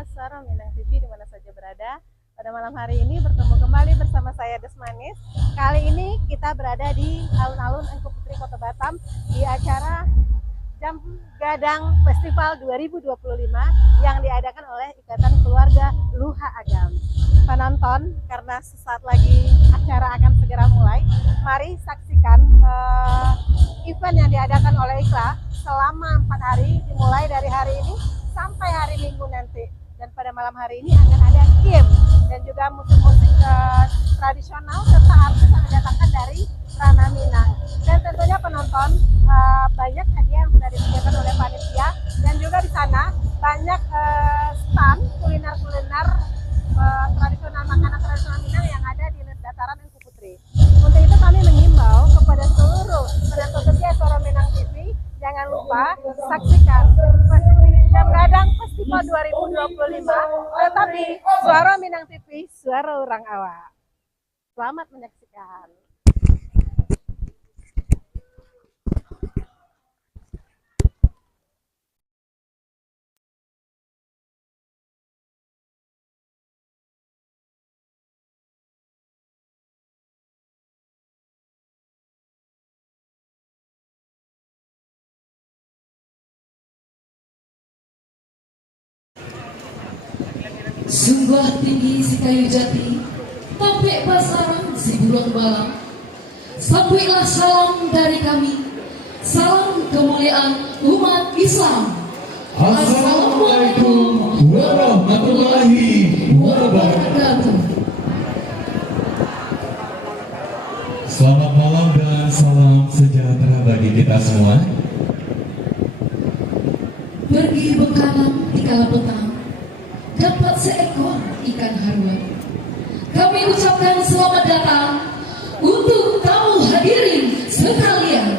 semuanya, Suara Minang TV di mana saja berada. Pada malam hari ini bertemu kembali bersama saya Desmanis. Kali ini kita berada di alun-alun Engku Putri Kota Batam di acara Jam Gadang Festival 2025 yang diadakan oleh Ikatan Keluarga Luha Agam. Penonton, karena sesaat lagi acara akan segera mulai, mari saksikan event yang diadakan oleh IKLA selama 4 hari, dimulai dari hari ini sampai hari Minggu nanti. Dan pada malam hari ini akan ada game dan juga musik-musik tradisional serta artis yang didatangkan dari Ranah Minang. Dan tentunya penonton, banyak hadiah yang sudah disediakan oleh panitia, dan juga di sana banyak stand kuliner-kuliner tradisional, makanan tradisional Minang yang ada di dataran Engku Putri. Untuk itu kami mengimbau kepada seluruh penonton setia Suara Minang TV, jangan lupa saksikan Jam Gadang Festival 2025, tetapi Suara Minang TV, suara orang awak. Selamat menyaksikan. Sungguh tinggi si kayu jati, tampik basarang si bulan balang. Sampailah salam dari kami, salam kemuliaan umat Islam. Assalamualaikum warahmatullahi wabarakatuh. Selamat malam dan salam sejahtera bagi kita semua. Pergi bekalan di kala petang, dapat seekor ikan haruan. Kami ucapkan selamat datang untuk tamu hadirin sekalian.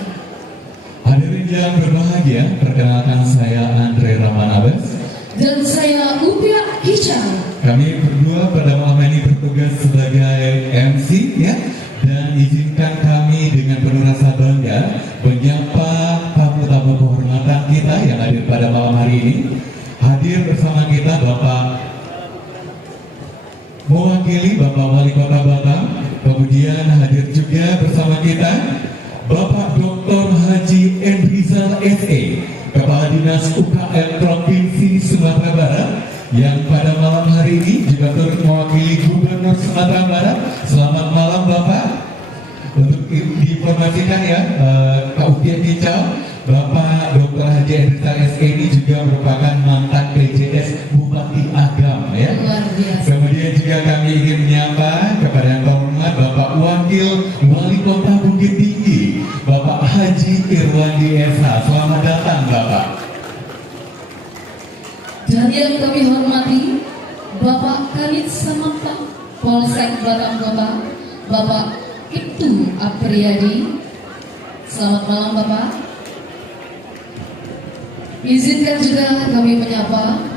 Hadirin yang berbahagia, perkenalkan saya Andre Rahman Abbas Dan saya Upia Kicar. Kami berdua pada malam ini bertugas sebagai MC ya. Dan izinkan kami dengan penuh rasa bangga menyapa tamu-tamu kehormatan kita yang hadir pada malam hari ini. Hadir bersama kita Bapak mewakili Bapak Wali Kota Batam. Kemudian hadir juga bersama kita Bapak Dr. Haji Endrizal SE, Kepala Dinas UKM Provinsi Sumatera Barat, yang pada malam hari ini juga turut mewakili Gubernur Sumatera Barat. Selamat malam Bapak. Untuk diinformasikan ya, Kak Upia Kicau, Bapak Dr. Haji Endrizal SE ini juga merupakan mantan PJS Bupati Agam ya. Kemudian juga kami ingin menyapa kepada yang terhormat Bapak Wakil Wali Kota Bukit Tinggi, Bapak Haji Irwandi Esa. Selamat datang Bapak. Dan yang kami hormati Bapak Kanit Samantha Polsek Batam Kota, Bapak Ibtu Apriyadi. Selamat malam Bapak. Izinkan juga kami menyapa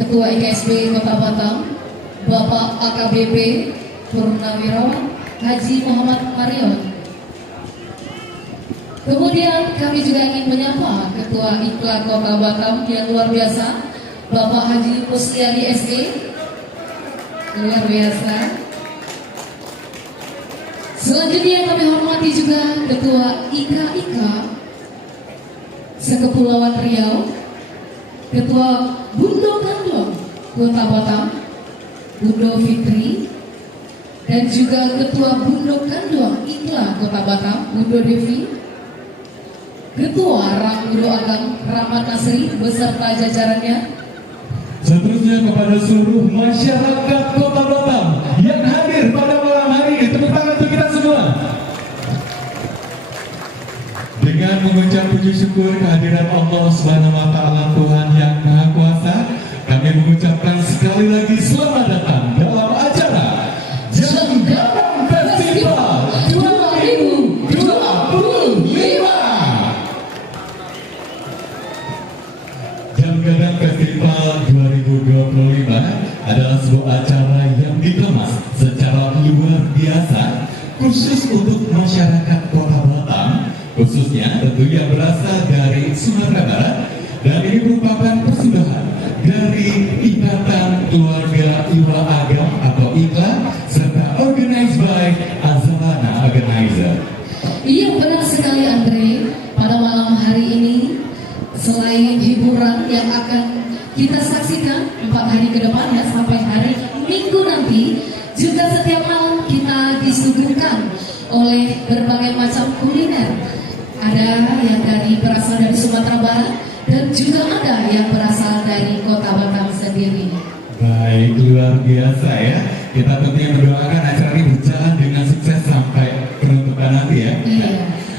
Ketua IKSB Kota Batam, Bapak AKBP Purnawirawan Haji Muhammad Marion. Kemudian kami juga ingin menyapa Ketua IKLA Kota Batam yang luar biasa, Bapak Haji Musliani SE. Luar biasa. Selanjutnya kami hormati juga Ketua IKA Sekepulauan Riau, Ketua Bundo Kandong Kota Batam, Bundo Fitri, dan juga Ketua Bundo Kandong IKLA Kota Batam, Bundo Devi, Ketua Ranggudo Agam Rahmat Nasri beserta jajarannya. Seterusnya kepada seluruh masyarakat Kota Batam yang hadir pada malam hari ini, tepuk tangan untuk kita semua. Dengan mengucap puji syukur kehadiran Allah Subhanahu wa Ta'ala, Tuhan yang Maha Kuasa, kami mengucapkan sekali lagi selamat datang dalam acara Jam Gadang Festival 2025. Jam Gadang Festival 2025 adalah sebuah acara yang dikemas secara luar biasa khusus untuk masyarakat Kota Batam, khususnya tentu yang berasal dari Sumatera Barat, dan ini merupakan persembahan dari hiburan yang akan kita saksikan 4 hari ke depan ya, sampai hari Minggu nanti. Juga setiap malam kita disuguhkan oleh berbagai macam kuliner. Ada yang berasal dari Sumatera Barat dan juga ada yang berasal dari Kota Batam sendiri. Baik, luar biasa ya. Kita tentunya mendoakan acara ini berjalan dengan sukses sampai penutupan nanti ya. Iya.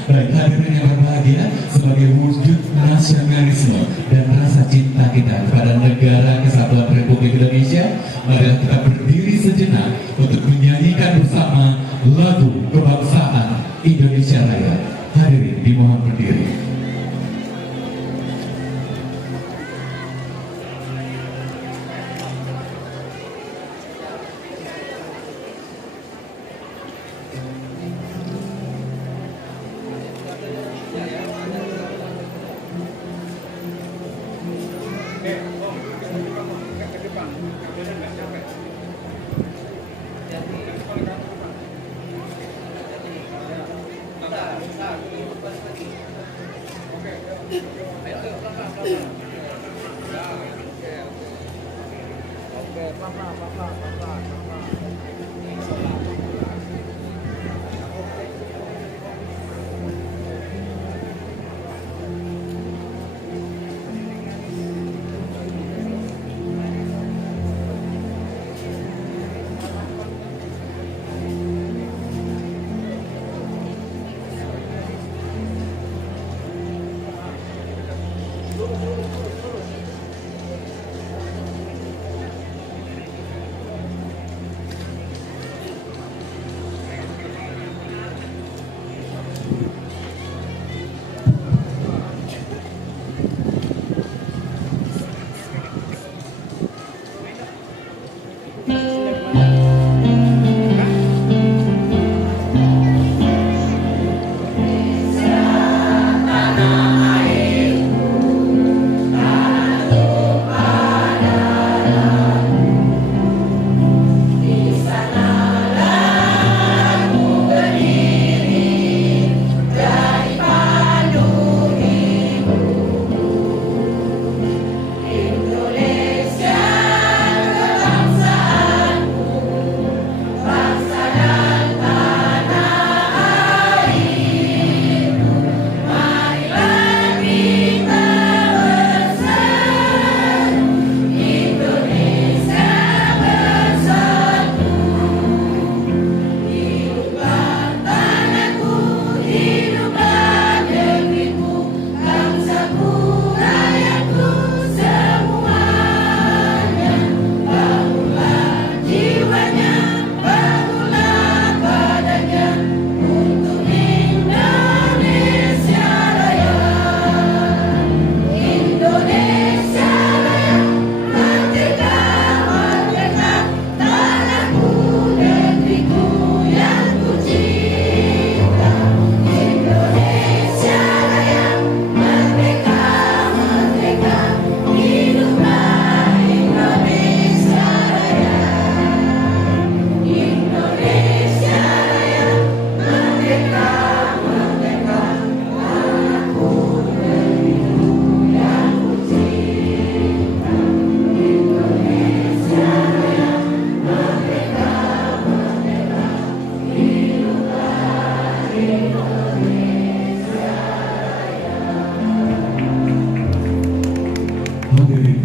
Baik, hadirin yang berbahagia, sebagai wujud nasionalisme dan rasa cinta kita kepada negara kesatuan Republik Indonesia, mari kita berdiri sejenak untuk menyanyikan bersama lagu kebangsaan Indonesia Raya. Hadirin dimohon berdiri.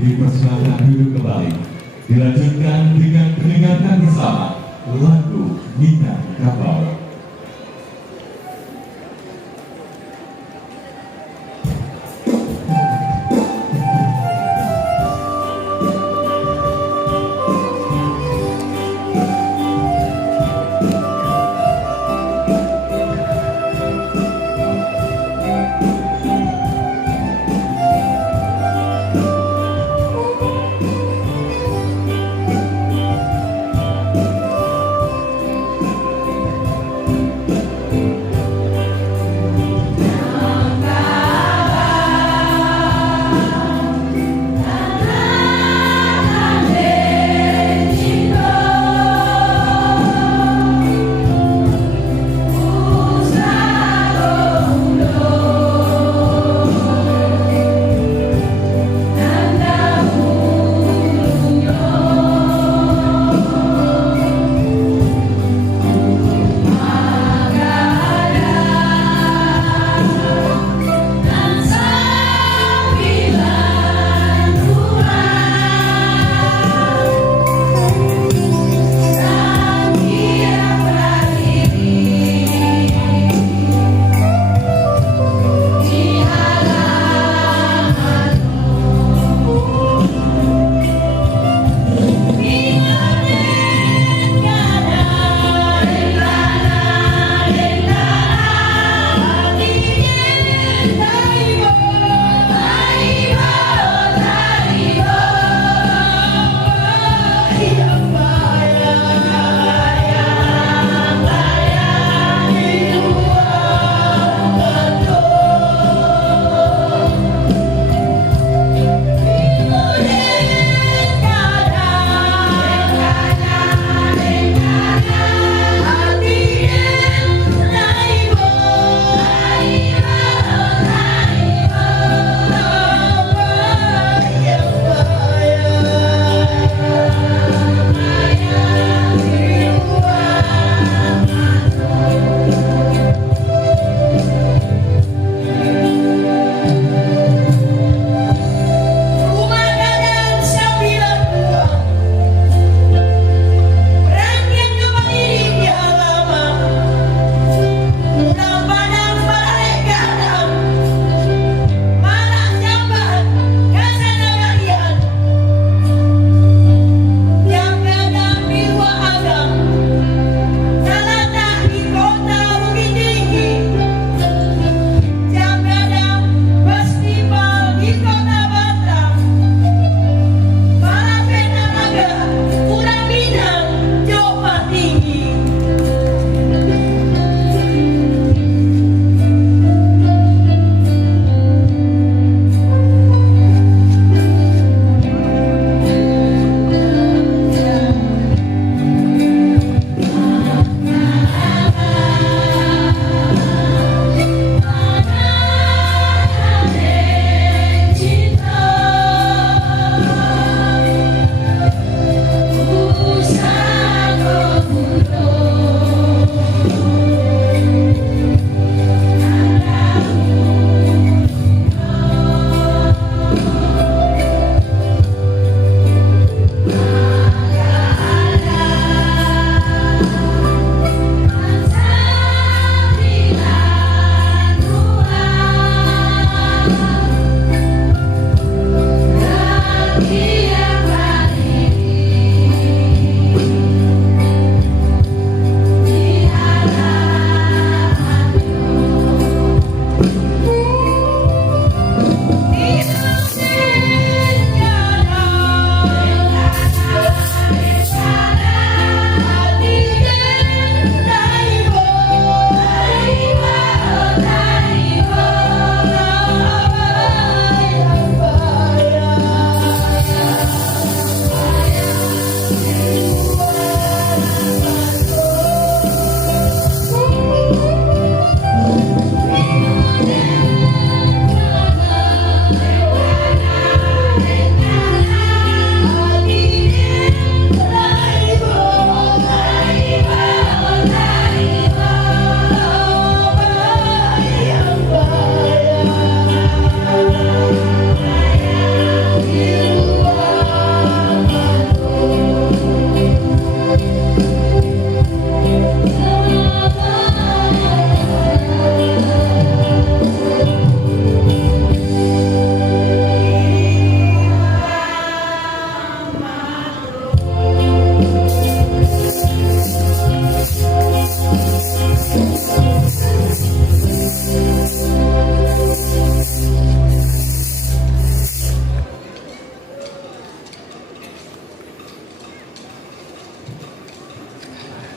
Dipersilakan duduk kembali. Dilanjutkan dengan pendengarkan bersama lagu Minangkabau.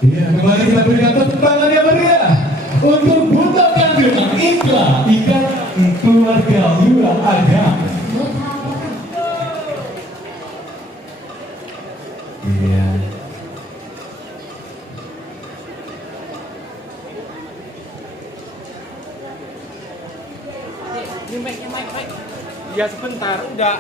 Iya, kembali kita berikan tepuk tangan yang meriah untuk Buta Kandungan Ikla Ikatan Keluarga Lurah Agam. Iya. Mic. Ya sebentar, udah.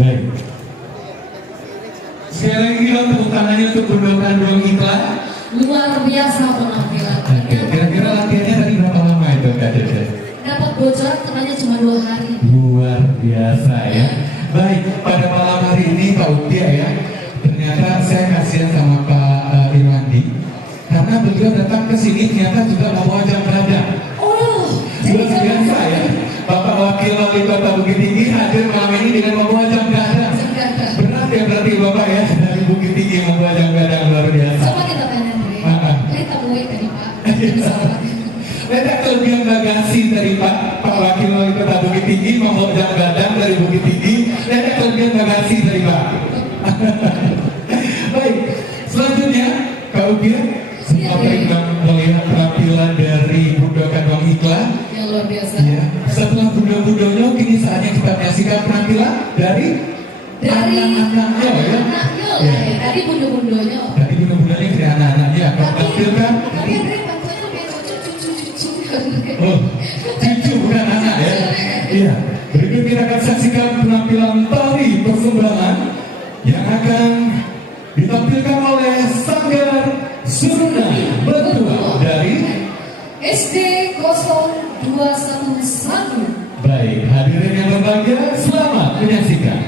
Baik. Sekali lagi dong tepuk tangannya untuk Bunda Kandung Ikla. Luar biasa penampilan. Oke, kira-kira latihannya tadi berapa lama itu Kak Cece? Dapat bocoran katanya cuma 2 hari. Luar biasa ya. Baik, pada malam hari ini Pak Utia ya, ternyata saya kasihan sama Pak Irwandi karena beliau datang ke sini ternyata juga membawa jam berada. Oh, Luar biasa ya. Bapak Wakil Wali Kota Bukit Tinggi hadir malam ini dengan membawa jam gadang. Berat ya berarti Bapak ya dari Bukit Tinggi membawa jam gadang, luar biasa. Coba kita tanya Andre. Kita mulai tadi Pak. Ada kelebihan bagasi dari Pak Wakil Wali Kota Bukit Tinggi membawa jam gadang dari Bukit Tinggi. Dan ada kelebihan bagasi dari Pak. Baik, selanjutnya Kak Ugia semua berikan melihat penampilan dari Bunda Kandung Ikla. Yang luar biasa. Ya, setelah bunda-bundanya kini saatnya kita menyaksikan penampilan dari anak-anaknya ya. Anaknya Ya. lah ya. Tadi bundu-bundunya. Dari bunda-bundanya dari anak-anaknya akan menampilkan. Tapi Andre bantuannya biar cucu. Oh, cucu bukan anak ya. Iya. Berikut kita akan saksikan penampilan tari persembahan yang akan ditampilkan oleh Sanggar Suruna Betua dari SD 0211. Baik, hadirin yang berbahagia, selamat menyaksikan.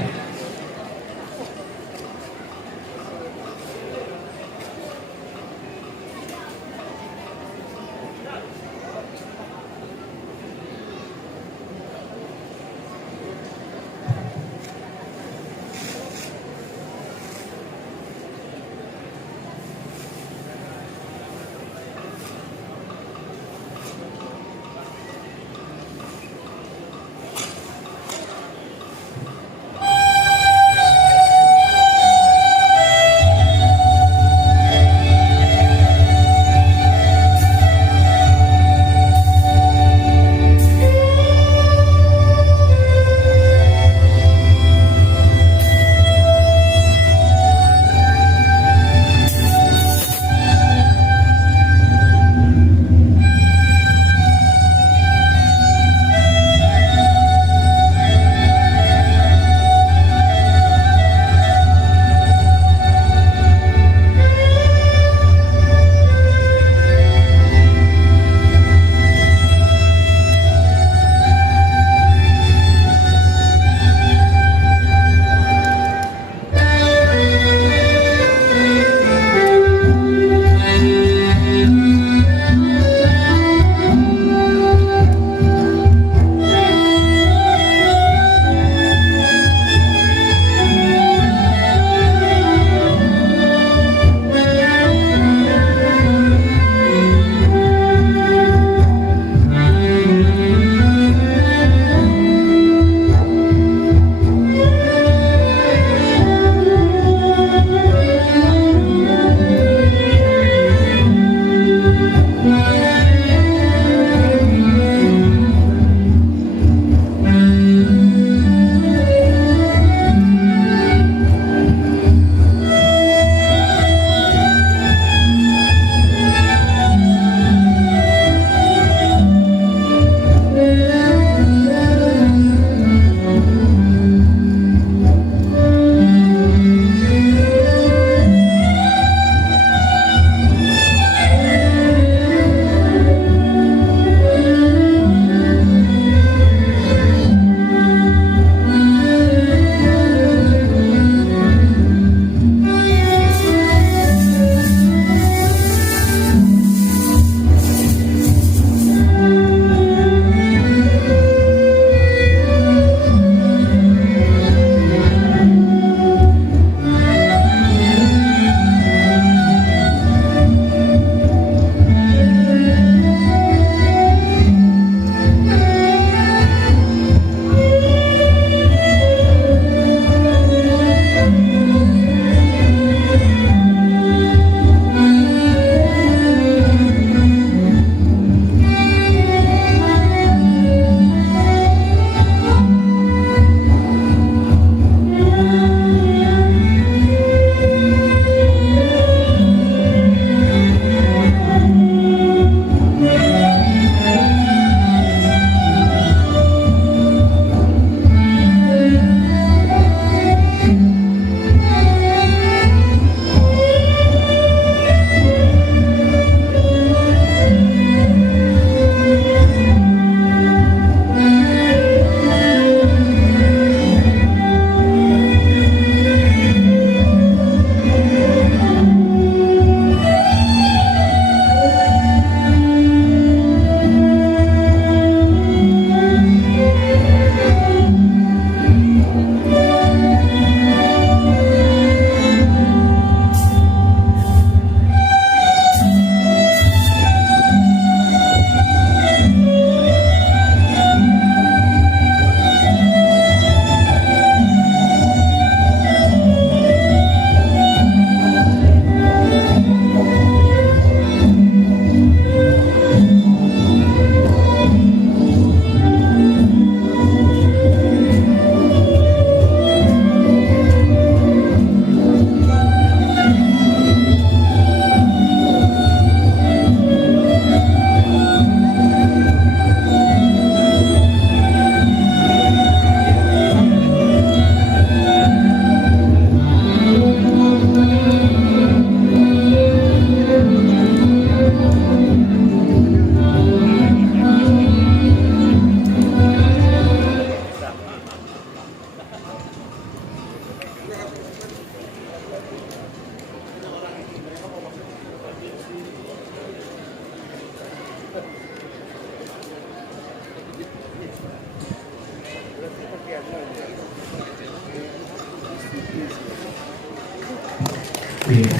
Iya.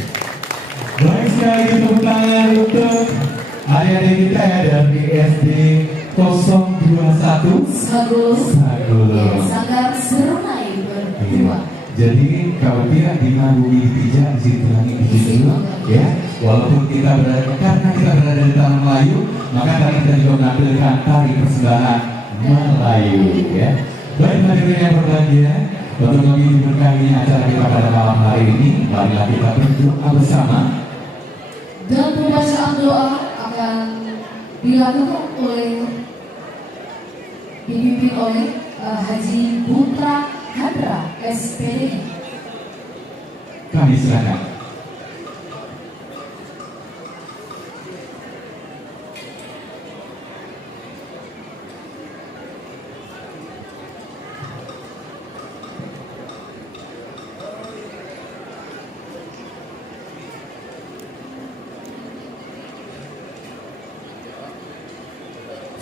Baik sekali tepuk tangan untuk adik-adik kita ya dari SD 021 Sagus. Sagus. Sanggar Serunai berdua. Jadi kalau tidak dimabui tidak ditulangi di situ ya. Walaupun kita berada karena kita berada di tanah Melayu, maka tadi kita juga menampilkan tari persembahan Melayu ya. Baik hadirin yang berbahagia, untuk lebih diberkahi acara kita pada malam hari ini, marilah kita berdoa bersama. Dan pembacaan doa akan dilakukan dipimpin oleh Haji Putra Hadra SPD. Kami silakan.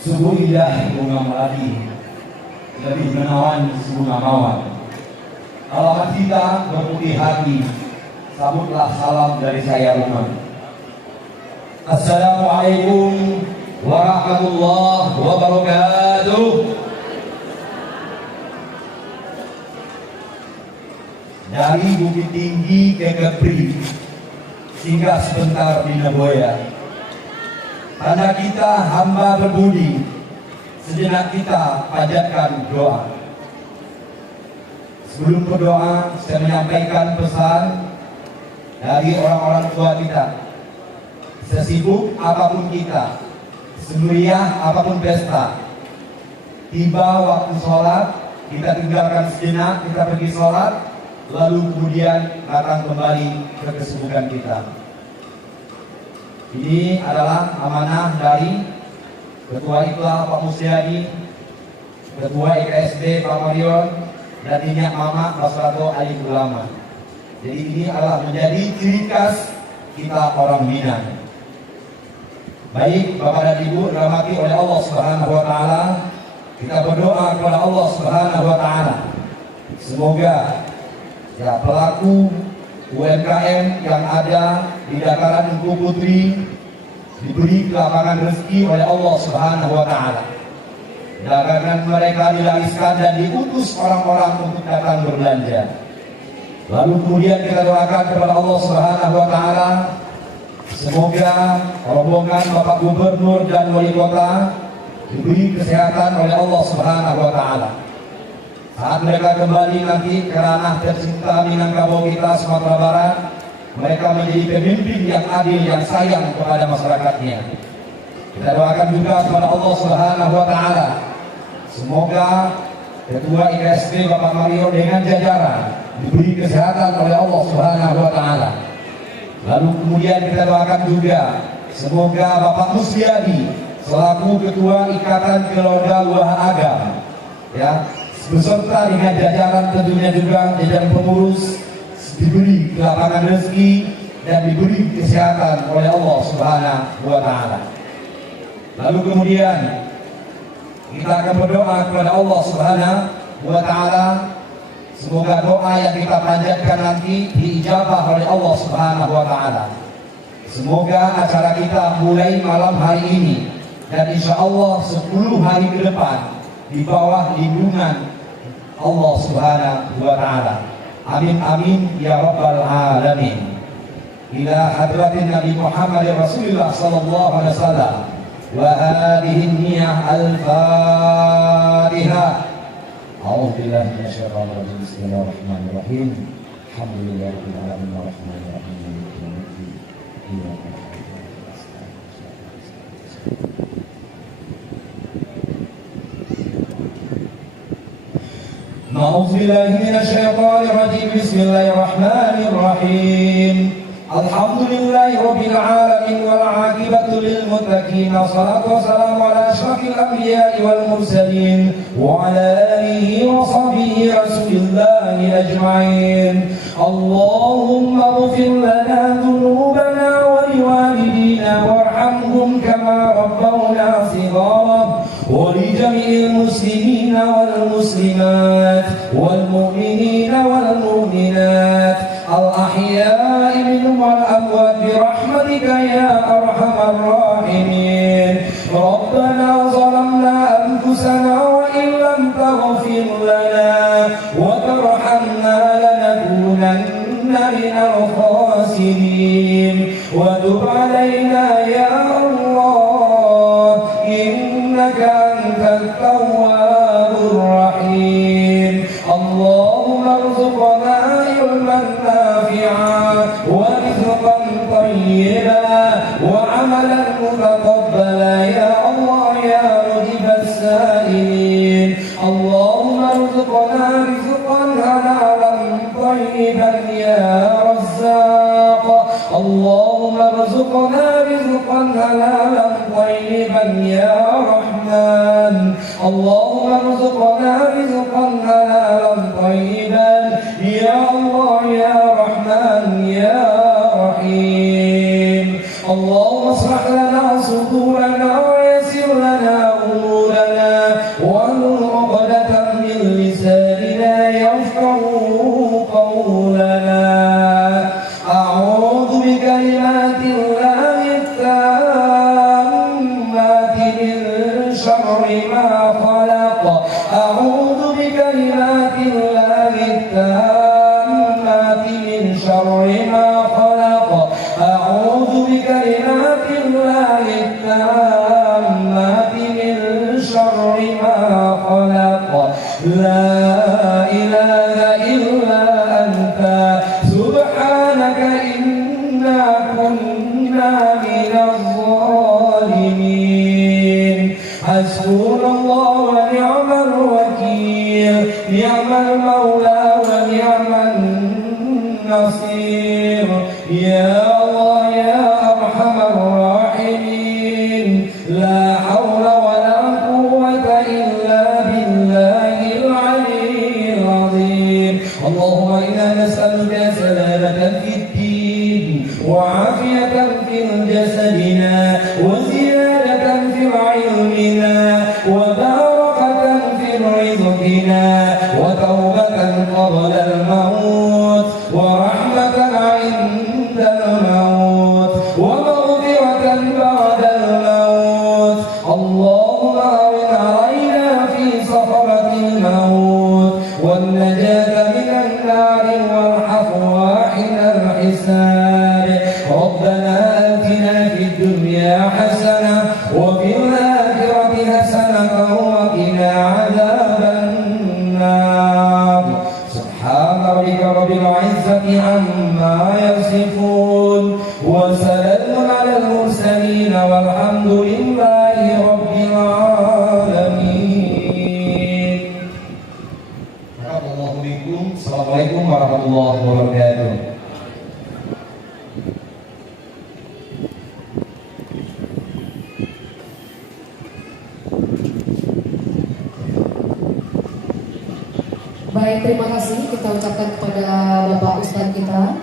Sungguh indah bunga melati, lebih menawan bunga mawar. Alamat kita berputih hati, sambutlah salam dari saya Umar. Assalamualaikum warahmatullahi wabarakatuh. Dari Bukit Tinggi ke Kepri, singgah sebentar di Nagoya. Tanda kita hamba berbudi, sejenak kita panjatkan doa. Sebelum berdoa, saya menyampaikan pesan dari orang-orang tua kita. Sesibuk apapun kita, semeriah apapun pesta, tiba waktu sholat, kita tinggalkan sejenak, kita pergi sholat, lalu kemudian datang kembali ke kesibukan kita. Ini adalah amanah dari Ketua Ikhlas Pak Musyadi, Ketua IKSD Pak Marion, dan Minyak Mama Basrato Ali Ulama. Jadi ini adalah menjadi ciri khas kita orang Minang. Baik Bapak dan Ibu dirahmati oleh Allah Subhanahu wa taala, kita berdoa kepada Allah Subhanahu wa taala. Semoga ya pelaku UMKM yang ada di dataran Engku Putri diberi kelapangan rezeki oleh Allah Subhanahu wa taala. Dagangan mereka dilariskan dan diutus orang-orang untuk datang berbelanja. Lalu kemudian kita doakan kepada Allah Subhanahu wa taala, semoga rombongan Bapak Gubernur dan Wali Kota diberi kesehatan oleh Allah Subhanahu wa taala. Saat mereka kembali nanti ke ranah tercinta Minangkabau kita Sumatera Barat, mereka menjadi pemimpin yang adil, yang sayang kepada masyarakatnya. Kita doakan juga kepada Allah Subhanahu wa taala, semoga Ketua IKSD Bapak Mario dengan jajaran diberi kesehatan oleh Allah Subhanahu wa taala. Lalu kemudian kita doakan juga semoga Bapak Musyadi selaku Ketua Ikatan Keluarga Luar Agam ya, beserta dengan jajaran tentunya juga jajaran pengurus diberi kelapangan rezeki dan diberi kesehatan oleh Allah Subhanahu wa taala. Lalu kemudian kita akan berdoa kepada Allah Subhanahu wa taala, semoga doa yang kita panjatkan nanti diijabah oleh Allah Subhanahu wa taala. Semoga acara kita mulai malam hari ini dan insya Allah 10 hari ke depan di bawah lindungan Allah Subhanahu wa taala. Amin amin ya rabbal alamin. Ila hadratin Nabi Muhammad Rasulullah sallallahu alaihi wasallam wa hadhihi niyyah al-Fatihah. A'udzu billahi minasyaitonir rajim. Bismillahirrahmanirrahim. Alhamdulillahirabbil alamin arrahmanir rahim maliki yaumiddin. Iyyaka na'budu wa iyyaka nasta'in. أعوذ بالله من الشيطان الرجيم. بسم الله الرحمن الرحيم. الحمد لله رب العالمين والعاقبة للمتقين، والصلاة والسلام على أشرف الأنبياء والمرسلين وعلى آله وصحبه رسول الله أجمعين. اللهم اغفر لنا ذنوبنا ولوالدينا وارحمهم كما ربونا صغارا، ولجميع المسلمين والمسلمات والمؤمنين والمؤمنات الأحياء منهم والأموات برحمتك يا أرحم الراحمين. ربنا ظلمنا أنفسنا وإن لم تغفر لنا وترحمنا لنكونن من الخاسرين. وتب علينا يا الله إنك أنت التواب الرحيم. اللهم ارزقنا علما نافعا ورزقا طيبا وعملا متقبلا يا الله يا مجيب السائلين. اللهم ارزقنا رزقا حلالا طيبا يا رزاق. اللهم ارزقنا رزقا حلالا طيبا يا رحمن. اللهم ارزقنا رزقا حلالا طيبا يا الله يا رحمن يا رحيم. اللهم اصلح لنا صدورنا ويسر لنا امورنا واحلل عقدة من لساننا يفقهوا قولنا. أعوذ بكلمات الله التامات من شر ما خلق. أعوذ بكلمات الله التامات من شر ما خلق. أعوذ بكلمات الله التامات من شر ما خلق. لا إله إلا أنت سبحانك إنا كنا من الظالمين. حسبنا الله ونعم الوكيل. نعم المولى ونعم النصير. يا الله يا أرحم الراحمين. لا حول ولا قوة إلا بالله العلي العظيم. اللهم إنا نسألك سلامة في الدين وعافية في جسدنا وزيادة في علمنا وبركة في رزقنا وتوبة قبل الموت ورحمة عند الموت ومغفرة بعد الموت. اللهم أعن علينا في صخرة الموت والنجاة من النار والعفو حين الحساب. ربنا آتنا في الدنيا حسنة وفي الآخرة حسنة وقنا عذاب النار. سبحان ربك رب العزة عما يصفون وسلام على المرسلين والحمد لله رب العالمين. Barakallahu fikum. Assalamualaikum warahmatullahi wabarakatuh. Baik, terima kasih kita ucapkan kepada Bapak Ustadz kita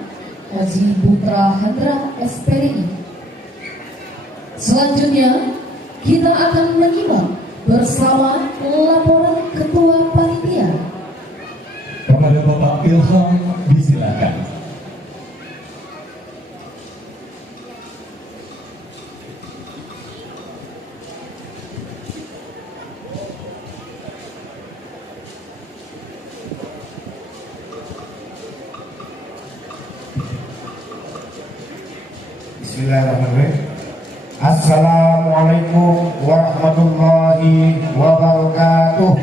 Haji Putra Handra SPRI. Selanjutnya kita akan menyimak bersama laporan Ketua Panitia. Kepada Bapak Ilham disilakan. Bismillahirrahmanirrahim. Assalamualaikum warahmatullahi wabarakatuh.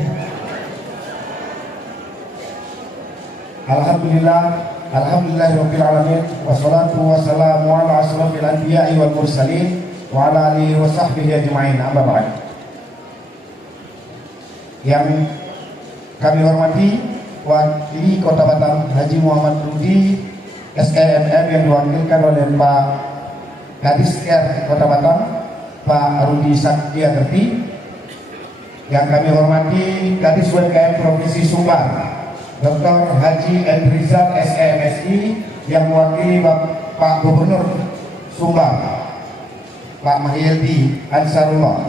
Alhamdulillahirabbil alamin wassalatu wassalamu ala asrofil anbiya'i wal mursalin wa ala alihi wa sahbihi ajma'in. Amma ba'd. Yang kami hormati Wakili Kota Batam Haji Muhammad Rudi SEMM yang diwakilkan oleh Pak Kadis R Kota Batam Pak Rudi Saktia Terti. Yang kami hormati Kadis UMKM Provinsi Sumbar Dr. Haji Endrizal SEMSI yang mewakili Pak Gubernur Sumbar Pak Mahyildi Ansarullah.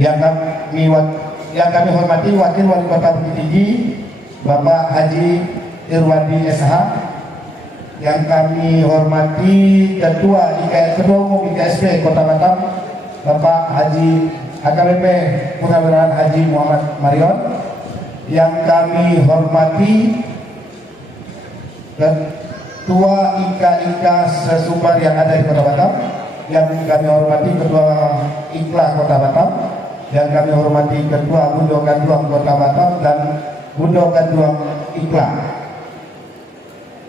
Yang kami hormati Wakil Wali Kota Bukit Tinggi Bapak Haji Irwandi SH yang kami hormati Ketua Umum IKSP Kota Batam, Bapak Haji AKBP Purnawirawan Haji Muhammad Marion, yang kami hormati Ketua IKA sesumbar yang ada di Kota Batam, yang kami hormati Ketua IKLA Kota Batam, yang kami hormati Ketua Bundo Kanduang Kota Batam dan Bundo Kanduang IKLA.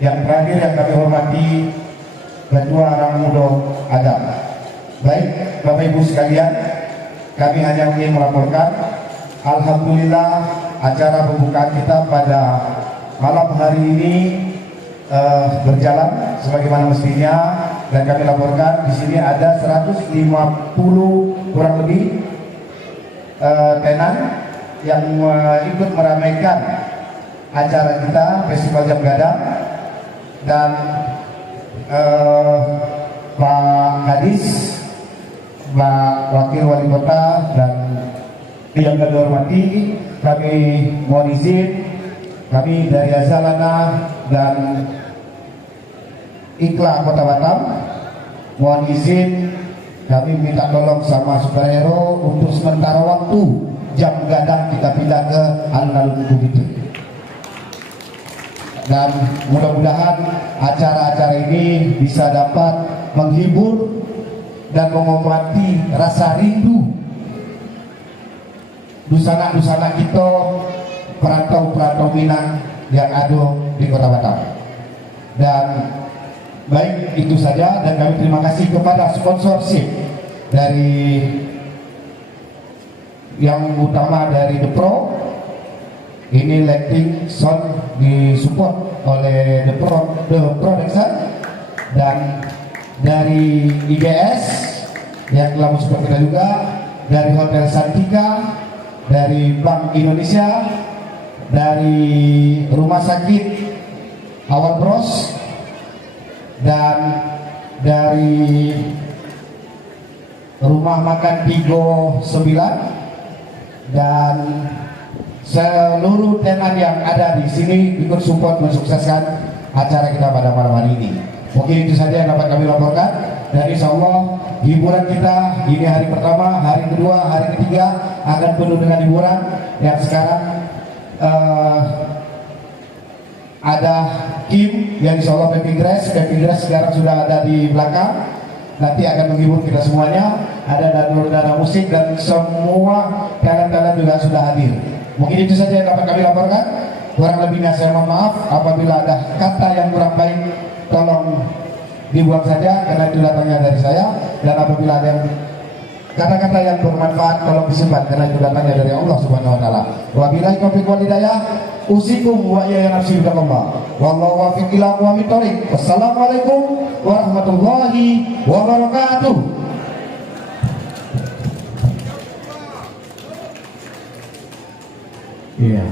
Yang terakhir yang kami hormati Ketua Rangmudo Adam. Baik, Bapak Ibu sekalian, kami hanya ingin melaporkan, alhamdulillah acara pembukaan kita pada malam hari ini berjalan sebagaimana mestinya, dan kami laporkan di sini ada 150 kurang lebih tenan yang ikut meramaikan acara kita Festival Jam Gadang, dan Pak Kadis, Pak Wakil Wali Kota, dan yang kami hormati, kami mohon izin, kami dari Azalana dan IKLA Kota Batam mohon izin, kami minta tolong sama superhero untuk sementara waktu Jam Gadang kita pindah ke alun-alun Kubiti. Dan mudah-mudahan acara-acara ini bisa dapat menghibur dan mengobati rasa rindu dusana-dusana kita, perantau-perantau Minang yang ada di Kota Batam. Dan baik itu saja, dan kami terima kasih kepada sponsorship dari yang utama dari The Pro. Ini lighting sound disupport oleh The Production, dan dari IGS yang telah mensupport kita juga, dari Hotel Santika, dari Bank Indonesia, dari Rumah Sakit Awal Bros, dan dari Rumah Makan Tigo 9, dan seluruh tenan yang ada di sini ikut support mensukseskan acara kita pada malam hari ini. Mungkin itu saja yang dapat kami laporkan, dan insya Allah hiburan kita ini hari pertama, hari kedua, hari ketiga akan penuh dengan hiburan. Yang sekarang ada Kim yang insya Allah Peppy Grass sekarang sudah ada di belakang, nanti akan menghibur kita semuanya. Ada dana musik dan semua talent-talent juga sudah hadir. Mungkin itu saja yang dapat kami laporkan. Kurang lebihnya saya mohon maaf. Apabila ada kata yang kurang baik, tolong dibuang saja karena itu datangnya dari saya. Dan apabila ada yang kata-kata yang bermanfaat, tolong disimpan karena itu datangnya dari Allah Subhanahu Wa Taala. Wabillahi taufiq wal hidayah. Usikum wa ya nafsi billahi. Wallahu wafiq ila aqwamit thoriq. Wassalamualaikum warahmatullahi wabarakatuh. Iya,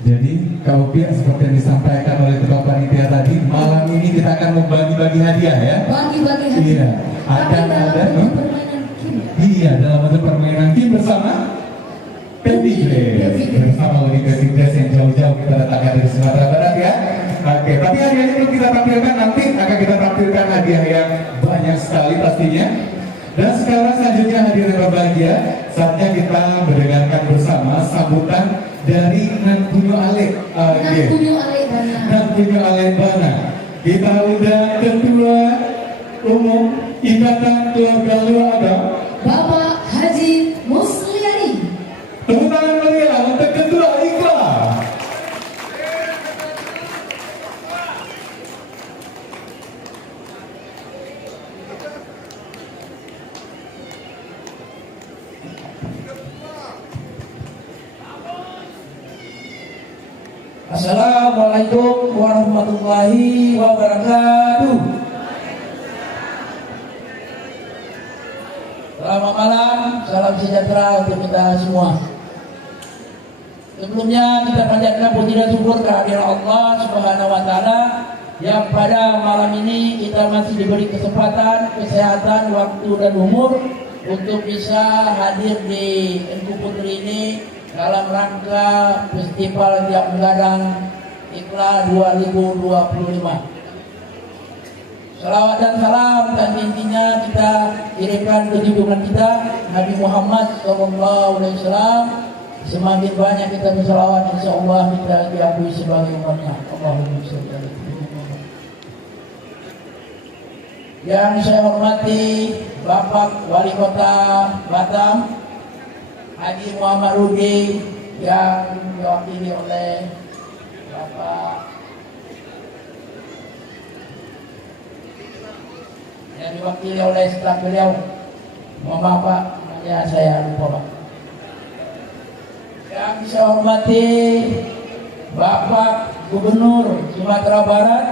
jadi kalau pihak seperti yang disampaikan oleh Ketua Panitia tadi, malam ini kita akan membagi-bagi hadiah ya. Bagi-bagi hadiah. Iya, akan dalam ada bentuk permainan Kim. Iya, dalam bentuk permainan Kim bersama Peppy Grass, bersama Uni Peppy Grass yang jauh-jauh kita datangkan dari Sumatera Barat ya. Oke, tapi hadiah ini belum kita tampilkan, nanti akan kita tampilkan hadiah yang banyak sekali pastinya. Dan sekarang selanjutnya hadirin berbahagia, saatnya kita mendengarkan bersama sambutan dari Nantunyo Ale Bana. Kita undang Ketua Umum Ikatan Keluarga Luar Adam, Bapak Haji Musliani. tepuk tangan meriah untuk Ketua IKLA. Assalamualaikum warahmatullahi wabarakatuh. Selamat malam, salam sejahtera untuk kita semua. Sebelumnya kita panjatkan puji dan syukur kehadiran Allah Subhanahu Wa Taala yang pada malam ini kita masih diberi kesempatan, kesehatan, waktu dan umur untuk bisa hadir di Engku Putri ini dalam rangka Festival Jam Gadang IKLA 2025. Salawat dan salam dan intinya kita kirimkan ke junjungan kita Nabi Muhammad SAW. Semakin banyak kita bersalawat, insya Allah kita diakui sebagai umatnya. Allahumma sholli ala Muhammad. Yang saya hormati Bapak Wali Kota Batam Haji Muhammad Rudi, yang diwakili oleh Bapak staf beliau. Mohon maaf Pak, namanya saya lupa Pak. Yang saya hormati Bapak Gubernur Sumatera Barat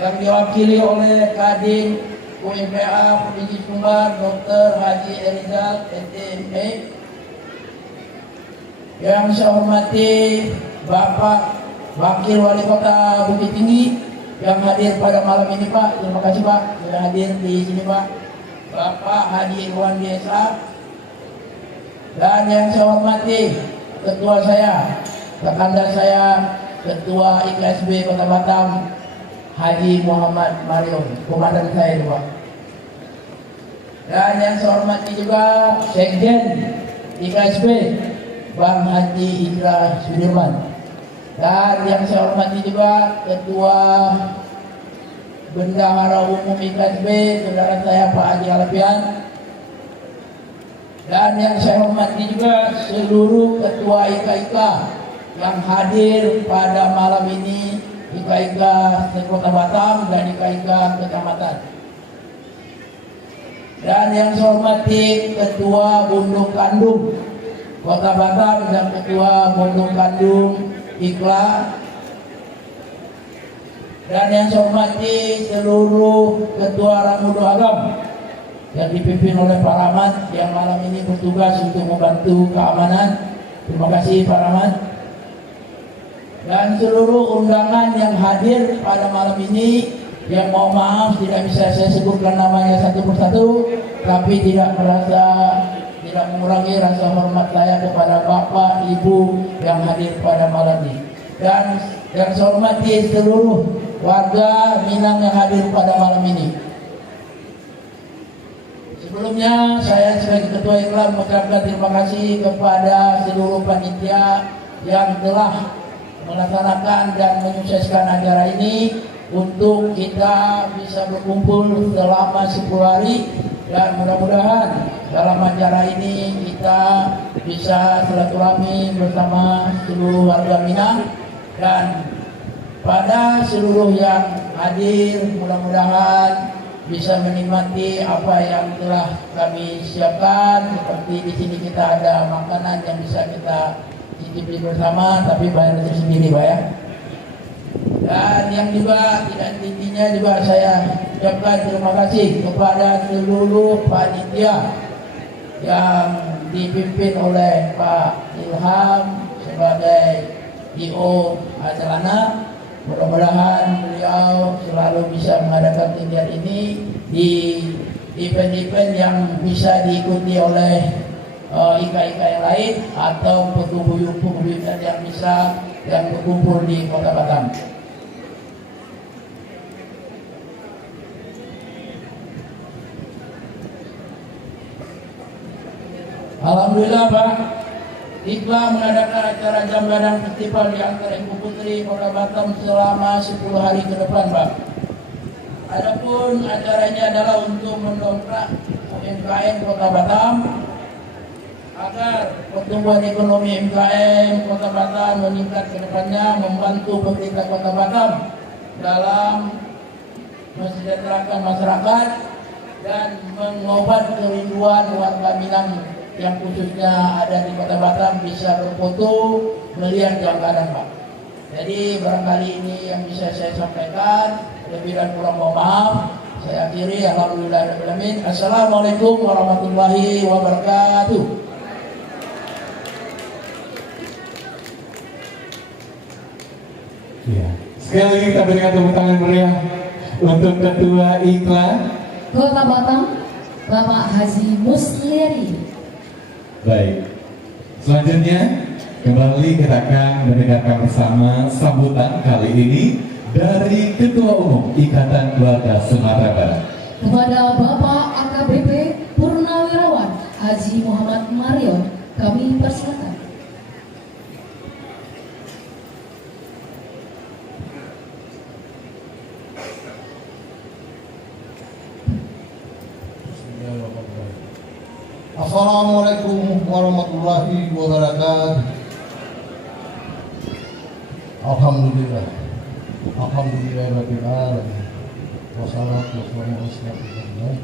yang diwakili oleh Kadin UMPA Provinsi Sumbar Dr. Haji Erizal SDME. Yang saya hormati Bapak Wakil Wali Kota Bukit Tinggi yang hadir pada malam ini Pak. Terima kasih Pak sudah hadir di sini Pak. Bapak Haji Irwan Biasa. Dan yang saya hormati Ketua saya, rekan saya, Ketua IKSB Kota Batam Haji Muhammad Marion, komandan saya Pak. Dan yang saya hormati juga Sekjen IKSB Bang Haji Indra Sudirman. Dan yang saya hormati juga Ketua Bendahara Umum IKSB saudara saya Pak Haji Alfian. Dan yang saya hormati juga seluruh ketua IKIK yang hadir pada malam ini, IKIK Kota Batam dan IKIK Kecamatan. Dan yang saya hormati Ketua Bundung Kandung Kota Batam dan Ketua Bundung Kandung IKLA. Dan yang saya hormati seluruh Ketua Ramudo Agam yang dipimpin oleh Pak Rahmat yang malam ini bertugas untuk membantu keamanan. Terima kasih Pak Rahmat. Dan seluruh undangan yang hadir pada malam ini, yang mohon maaf tidak bisa saya sebutkan namanya satu persatu, tapi tidak mengurangi rasa hormat saya kepada Bapak Ibu yang hadir pada malam ini. Dan yang saya hormati seluruh warga Minang yang hadir pada malam ini. Sebelumnya saya sebagai Ketua IKLA mengucapkan terima kasih kepada seluruh panitia yang telah melaksanakan dan menyukseskan acara ini untuk kita bisa berkumpul selama 10 hari, dan mudah-mudahan dalam acara ini kita bisa silaturahmi bersama seluruh warga Minang. Dan pada seluruh yang hadir mudah-mudahan bisa menikmati apa yang telah kami siapkan. Seperti di sini kita ada makanan yang bisa kita cicipi bersama, tapi bayar sendiri Pak ya. Dan yang juga tidak intinya juga saya ucapkan terima kasih kepada seluruh panitia yang dipimpin oleh Pak Ilham sebagai IO acara. Mudah-mudahan beliau selalu bisa mengadakan kegiatan ini di event-event yang bisa diikuti oleh IKIK yang lain atau peguyup-peguyupan yang berkumpul di Kota Batam. Alhamdulillah Pak, IKLA mengadakan acara Jambadan Festival di antara Ibu Putri Kota Batam selama 10 hari ke depan Pak. Adapun acaranya adalah untuk mendongkrak UMKM Kota Batam agar pertumbuhan ekonomi UMKM Kota Batam meningkat ke depannya, membantu pemerintah Kota Batam dalam mensejahterakan masyarakat dan mengobat kerinduan warga Minang yang khususnya ada di Kota Batam bisa berfoto melihat Jambadan Pak. Jadi barangkali ini yang bisa saya sampaikan, lebih dan kurang mohon maaf. Saya akhiri, alhamdulillahirrahmanirrahim. Assalamualaikum warahmatullahi wabarakatuh. Ya. Sekali lagi kita berikan tepuk tangan meriah untuk Ketua IKLA Kota Batam, Bapak Haji Musliari. Baik, selanjutnya kembali kita akan mendengarkan bersama sambutan kali ini dari Ketua Umum Ikatan Keluarga Sumatera Barat. Kepada Bapak AKBP Purnawirawan Haji Muhammad Marion, kami persilakan. Assalamualaikum warahmatullahi wabarakatuh. Alhamdulillah. Alhamdulillahirabbil alamin. Wassalatu wassalamu ala rasulillah.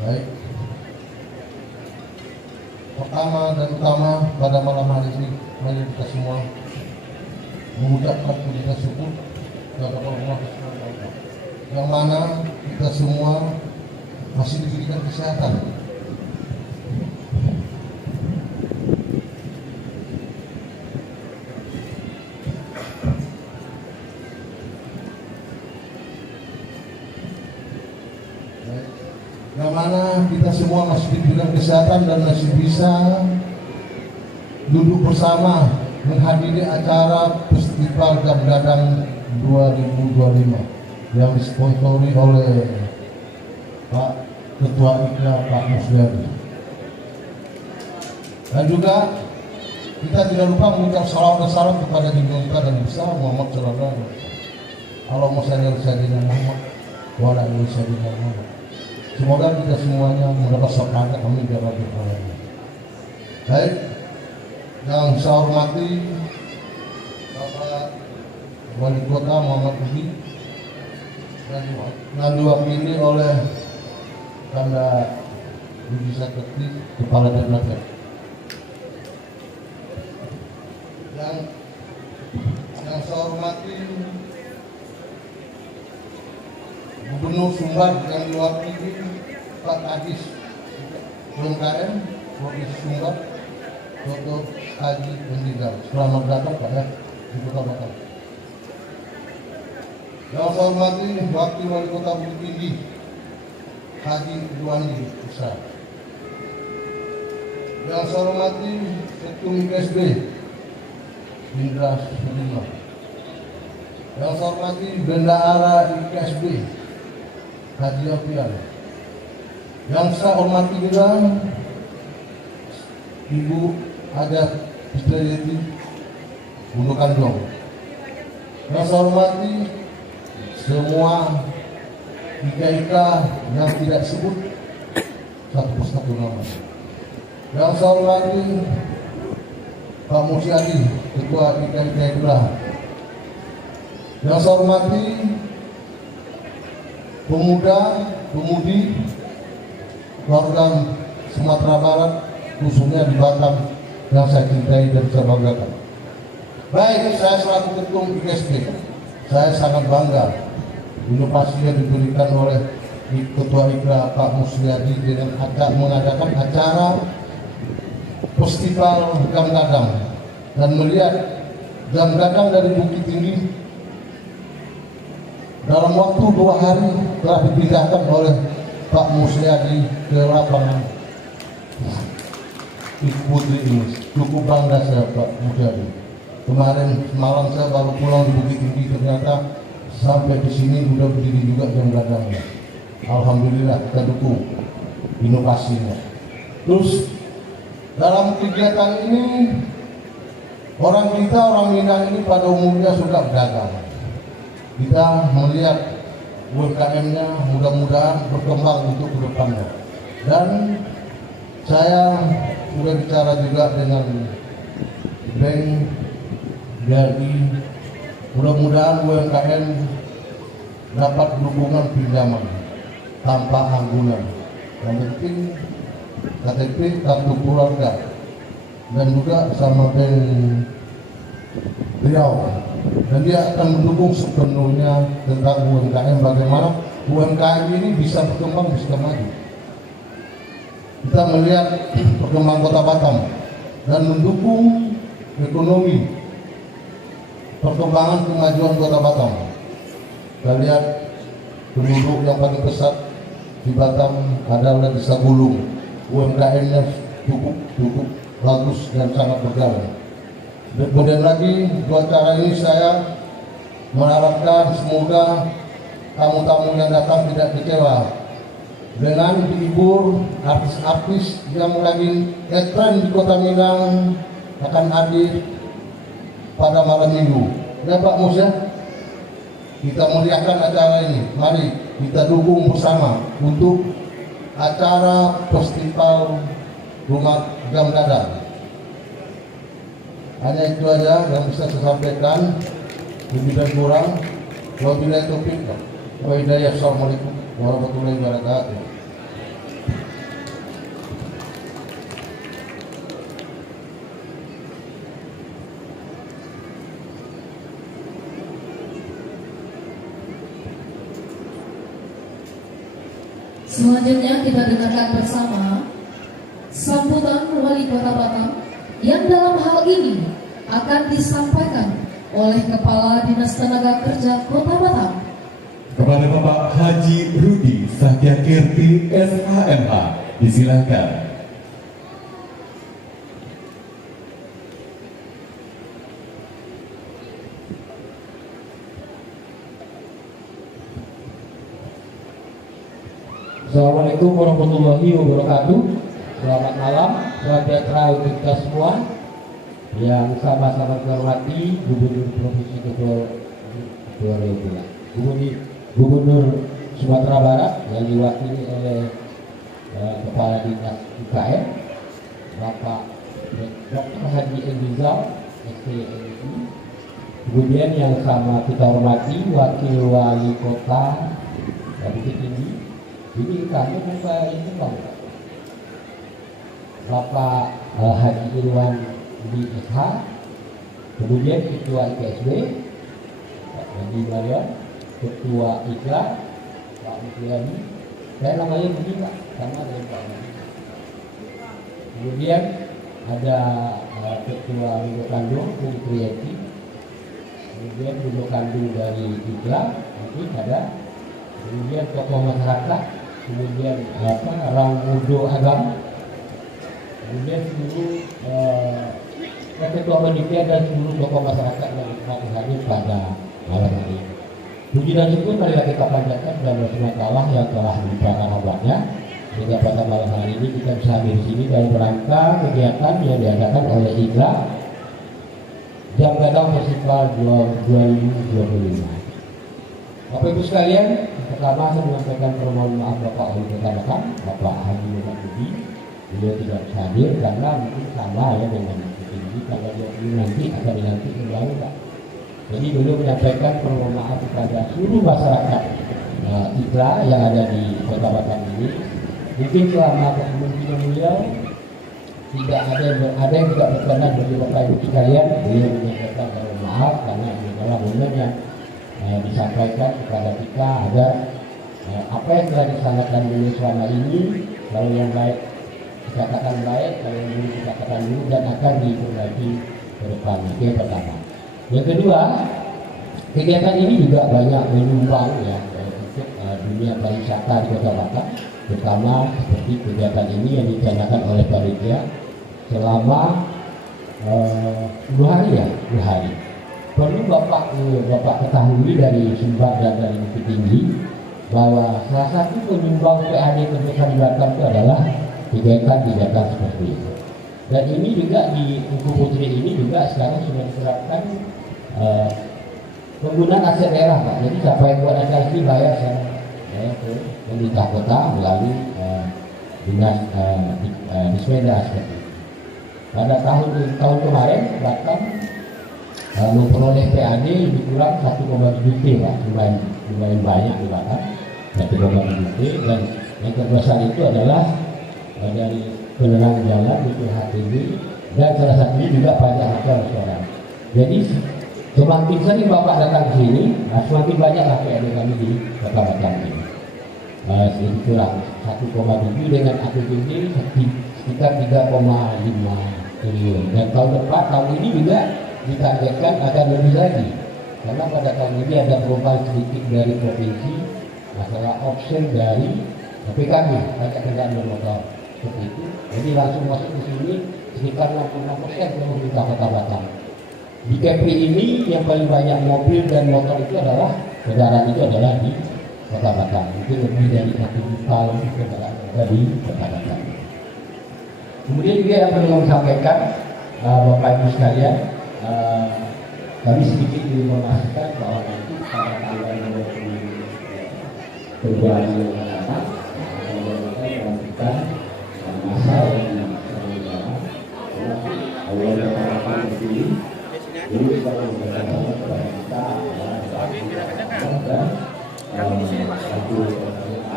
Baik. Pertama dan utama pada malam hari ini, mari kita semua mengucapkan puji syukur kepada Allah yang mana kita semua masih diberikan kesehatan. Yang mana kita semua masih diberikan kesehatan dan masih bisa duduk bersama menghadiri acara Festival Jam Gadang 2025 yang disponsori oleh Pak Ketua IKRA Pak Musliadi. Dan juga kita tidak lupa mengucap salawat dan salam kepada junjungan kita dan besar Muhammad sallallahu alaihi wasallam. Allahumma shalli ala sayyidina Muhammad wa ala ali sayyidina Muhammad. Semoga kita semuanya mendapat syafaat amin ya rabbal alamin. Baik, yang saya hormati Bapak Wali Kota Muhammad Budi yang diwakili oleh Kanda Budi Sakti Kepala Dprd. Yang saya hormati Gubernur Sumbar yang diwakili Pak Kadis UMKM Provinsi Sumbar Dr. Haji Endrizal. Selamat datang Pak ya di Kota Batam. Yang saya hormati Wakil Wali Kota Bukit Tinggi Haji Juwandi Usra. Yang saya hormati Ketum IKSB Indra Sudirman. Yang saya hormati Bendahara IKSB Haji Afian. Yang saya hormati juga Ibu Hajat Istriati Bulu Kandong. Yang saya hormati semua IKA yang tidak disebut satu persatu nama. Yang saya hormati Pak Musliadi Ketua IKA Iblah. Yang saya hormati pemuda-pemudi warga Sumatera Barat khususnya di Batam yang saya cintai dan saya banggakan. Baik, saya selaku Ketum IKSB, saya sangat bangga inovasi yang diberikan oleh Ketua IKRA Pak Musliadi dengan mengadakan acara Festival Jam Gadang dan melihat Jam Gadang dari Bukit Tinggi dalam waktu 2 hari telah dipindahkan oleh Pak Musliadi ke lapangan Putri ini. Cukup bangga saya Pak Musliadi. Kemarin malam saya baru pulang di Bukit Tinggi, ternyata sampai di sini sudah berdiri juga Jam Gadangnya. Alhamdulillah kita dukung inovasinya. Terus dalam kegiatan ini orang Minang ini pada umumnya sudah berdagang. Kita melihat UMKM-nya mudah-mudahan berkembang untuk kedepannya. Dan saya sudah bicara juga dengan Bank BRI, mudah-mudahan UMKM dapat dukungan pinjaman tanpa anggunan. Yang penting KTP, kartu keluarga, dan juga sama Bank Riau. Dan dia akan mendukung sepenuhnya tentang UMKM, bagaimana UMKM ini bisa berkembang, bisa maju. Kita melihat perkembangan Kota Batam dan mendukung ekonomi, perkembangan kemajuan Kota Batam. Kita lihat penduduk yang paling besar di Batam adalah Desa Bulung. UMKM-nya cukup bagus dan sangat berjalan. Kemudian lagi buat acara ini saya mengharapkan semoga tamu-tamu yang datang tidak kecewa dengan dihibur artis-artis yang lagi ngetren di Kota Minang akan hadir pada malam minggu. Ya Pak Musa, kita muliakan acara ini. Mari kita dukung bersama untuk acara festival Rumah Jam Gadang. Hanya itu aja yang bisa saya sampaikan. Lebih dan kurang, wabillahi taufiq wa hidayah. Assalamualaikum warahmatullahi wabarakatuh. Selanjutnya kita dengarkan bersama sambutan Wali Kota Batam yang dalam hal ini akan disampaikan oleh Kepala Dinas Tenaga Kerja Kota Batam. Kepada Bapak Haji Rudi Sakyakirti SHMH, disilakan. Assalamualaikum warahmatullahi wabarakatuh. Selamat malam, sejahtera untuk kita semua. Yang sama-sama hormati Gubernur Provinsi Gubernur Sumatera Barat yang diwakili oleh Kepala Dinas UKM Bapak Dr. Haji Enrizal SPMI. Kemudian yang sama kita hormati Wakil Wali Kota Bukit Tinggi. Ini kami buka ini Bang Bapak Haji Irwan di SH, kemudian Ketua IPSB Pak Haji Mariam, Ketua IKLA Pak Mulyani, saya namanya begini Pak, sama dengan Pak Mulyani. Kemudian ada Ketua Biro Kandung Bung Priyeti, kemudian Biro Kandung dari IKLA, nanti ada, kemudian tokoh masyarakat, kemudian orang muda agama, kemudian seluruh ketua panitia dan seluruh tokoh masyarakat yang hadir pada malam hari ini. Puji dan syukur marilah kita panjatkan kepada Allah yang telah melimpahkan rahmatnya sehingga pada malam hari ini kita bisa hadir di sini dalam rangka kegiatan yang diadakan oleh IKLA Jam Gadang Festival 2025. Bapak Ibu sekalian, pertama saya menyampaikan permohonan maaf Bapak Wali Kota Batam, Bapak Haji Muhammad Budi. Beliau tidak bisa hadir karena mungkin sama ya dengan tinggi kalau dia nanti akan dilantik kembali Pak. Jadi beliau menyampaikan permohonan maaf kepada seluruh masyarakat IKLA yang ada di Kota Batam ini. Mungkin selama kepemimpinan beliau tidak ada yang tidak berkenan bagi Bapak Ibu sekalian. Beliau menyampaikan permohonan maaf karena ini adalah momen yang disampaikan kepada kita agar apa yang telah dilaksanakan beliau selama ini kalau yang baik kita katakan baik, kalau yang buruk kita katakan buruk dan akan diperbaiki ke depan. Itu yang pertama. Yang kedua, kegiatan ini juga banyak menyumbang ya untuk dunia pariwisata di Kota Batam, terutama seperti kegiatan ini yang dicanangkan oleh panitia selama 2 hari ya, 2 hari. Perlu Bapak ketahui dari Sumbar dan dari Bukit Tinggi bahwa salah satu penyumbang PAD terbesar di Batam itu adalah kegiatan seperti itu. Dan ini juga di Ungku Putri ini juga sekarang sudah diterapkan penggunaan aset daerah Pak. Jadi siapa yang buat acara ini bayar ke pemerintah kota melalui dinas Dispenda seperti itu. Pada tahun kemarin Batam memperoleh PAD lebih kurang 1,7 T Pak, lumayan banyak di Batam, 1,7 T, dan yang terbesar itu adalah dari penerangan jalan BPHTB dan salah satunya juga pajak hotel restoran. Jadi semakin sering Bapak datang ke sini, semakin banyaklah PAD kami di Kota Batam ini. Sedikit kurang 1,7 dengan APBD sekitar 3,5 triliun. Dan tahun ini juga ditargetkan akan lebih lagi karena pada tahun ini ada perubahan sedikit dari provinsi masalah option dari PKB pajak kendaraan bermotor seperti itu. Jadi langsung masuk di sini sekitar 66% pemerintah Kota Batam. Di Kepri ini yang paling banyak mobil dan motor itu adalah kendaraan itu adalah di Kota Batam. Itu lebih dari 1 juta kendaraan ada di Kota Batam. Kemudian juga yang perlu kami sampaikan, Bapak Ibu sekalian, kami sedikit diinformasikan bahwa nanti pada tanggal 20 Februari yang akan datang kita masa yang awal yang berdiri dulu kita menggunakan kepada kita dan satu pertanyaan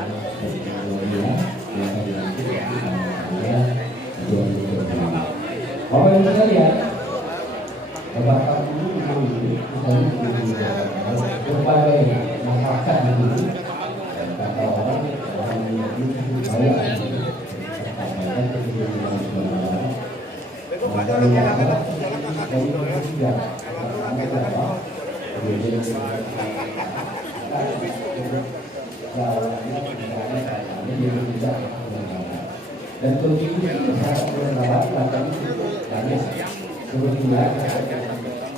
Bapak Ibu sekalian, Bapak Ibu berbagai masyarakat di sini kata orang dan kontribusi masyarakat bernalar macam banyak kebetulan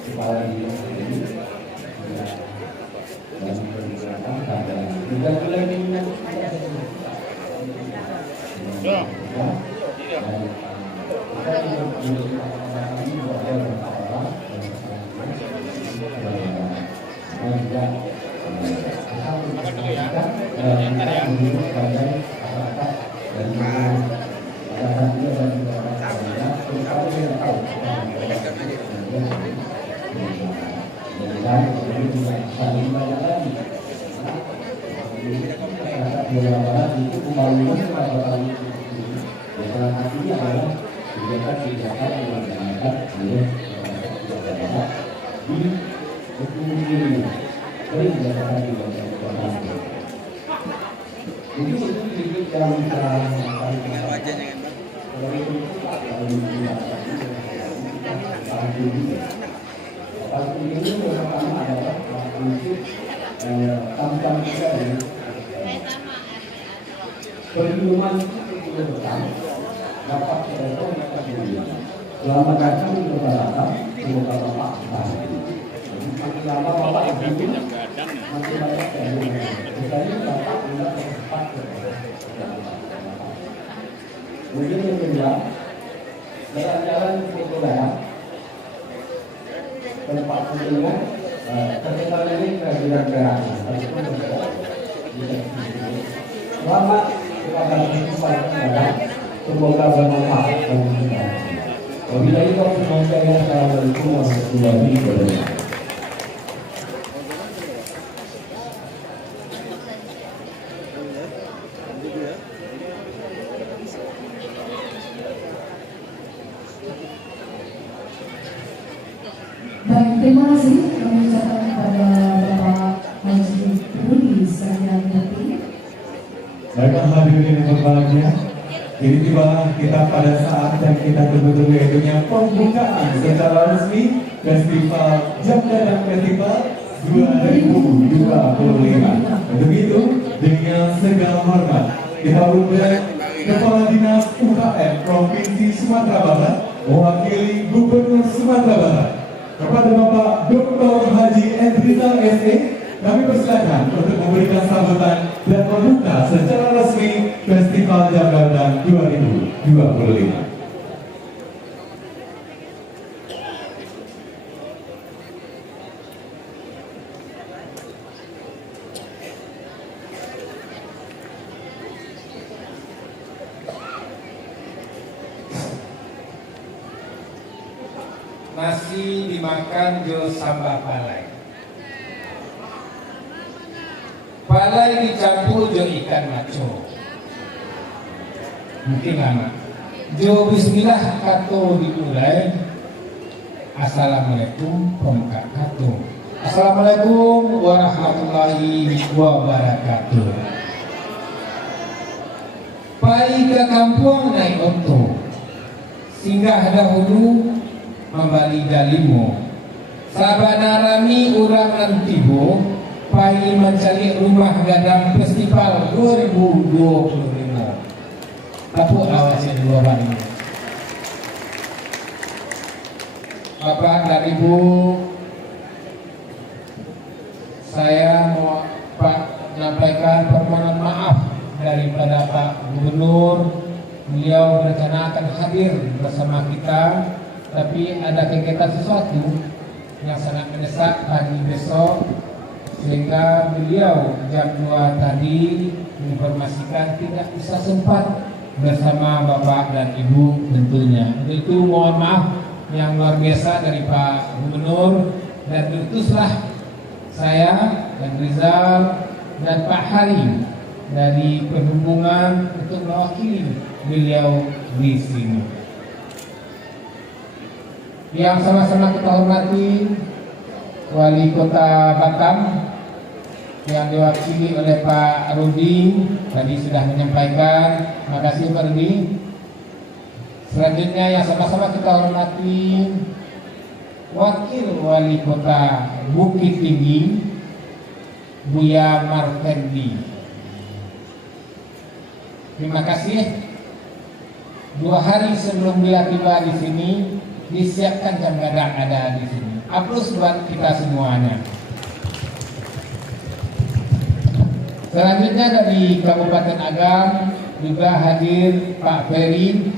kepala dinas ini dan menggunakan pada juga kemudian itu pembangunan yang artinya adalah kebijakan yang dilaksanakan oleh di ekonomi sering dilakukan di dalam itu yang ini pertama adalah prinsip tampang kita dari perlindungan kebebasan dapat terlalu mereka selamat datang di Kota Batam, semoga Bapak bahagia. Makin lama Bapak hidup, makin banyak kehidupan. Misalnya Bapak tidak sempat kemudian yang kedua, jalan-jalan ke Kota tempat kunjungan terkenal ini kehadiran kerana selamat kepada kesempatan adalah semoga bermanfaat bagi kita. Wabillahi taufiq wal hidayah. Assalamualaikum warahmatullahi wabarakatuh. Baik, terima kasih kami ucapkan kepada Bapak Haji Rudi Sarjamurti. Baiklah hadirin yang berbahagia, ini tiba kita pada saat yang kita tunggu-tunggu, yaitu pembukaan secara resmi Festival Jam Dadang Festival 2025. Untuk itu, dengan segala hormat kita undang Kepala Dinas UKM Provinsi Sumatera Barat mewakili Gubernur Sumatera Barat kepada Bapak Dr. Haji Endrizal SE. Kami persilakan untuk memberikan sambutan dan membuka secara resmi Festival Jam Dadang 2025. Nasi dimakan jo sambal palai. Palai dicampur jo ikan maco. Mungkin lama. Jo bismillah kato dimulai. Assalamualaikum pemkak kato. Assalamualaikum warahmatullahi wabarakatuh. Pai ke kampung naik oto. Singgah dahulu membali dalimo. Sabanarami urang nantibo pai mencari rumah gadang festival 2025. Tapi awasin dua bani. Bapak dan Ibu, saya mau menyampaikan permohonan maaf daripada Pak Gubernur. Beliau berencana akan hadir bersama kita, tapi ada kegiatan sesuatu yang sangat mendesak pagi besok, sehingga beliau jam 2 tadi menginformasikan tidak bisa sempat bersama Bapak dan Ibu tentunya. Untuk itu mohon maaf yang luar biasa dari Pak Gubernur, dan diutuslah saya dan Rizal dan Pak Hari dari Perhubungan untuk mewakili beliau di sini. Yang sama-sama kita hormati Wali Kota Batam yang diwakili oleh Pak Rudi tadi sudah menyampaikan. Terima kasih Pak Rudi. Selanjutnya yang sama-sama kita hormati Wakil Wali Kota Bukit Tinggi Buya Martendi. Terima kasih. 2 hari sebelum dia tiba di sini disiapkan jam gadang ada di sini. Aplaus buat kita semuanya. Selanjutnya dari Kabupaten Agam juga hadir Pak Ferry,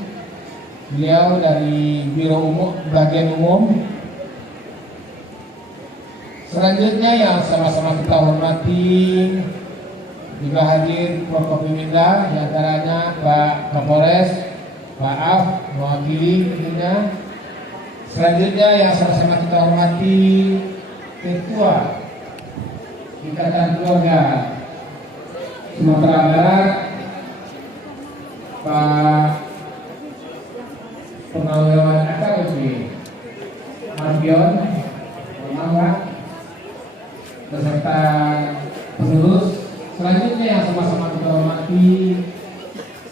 beliau dari Biro Umum Bagian Umum. Selanjutnya yang sama-sama kita hormati juga hadir Forkopimda, diantaranya Pak Kapolres, Pak Af mewakili tentunya. Selanjutnya yang sama-sama kita hormati Ketua Ikatan Keluarga Sumatera Barat, Pak Pengawal Akademi Marbion, beserta pengurus. Selanjutnya yang sama-sama kita hormati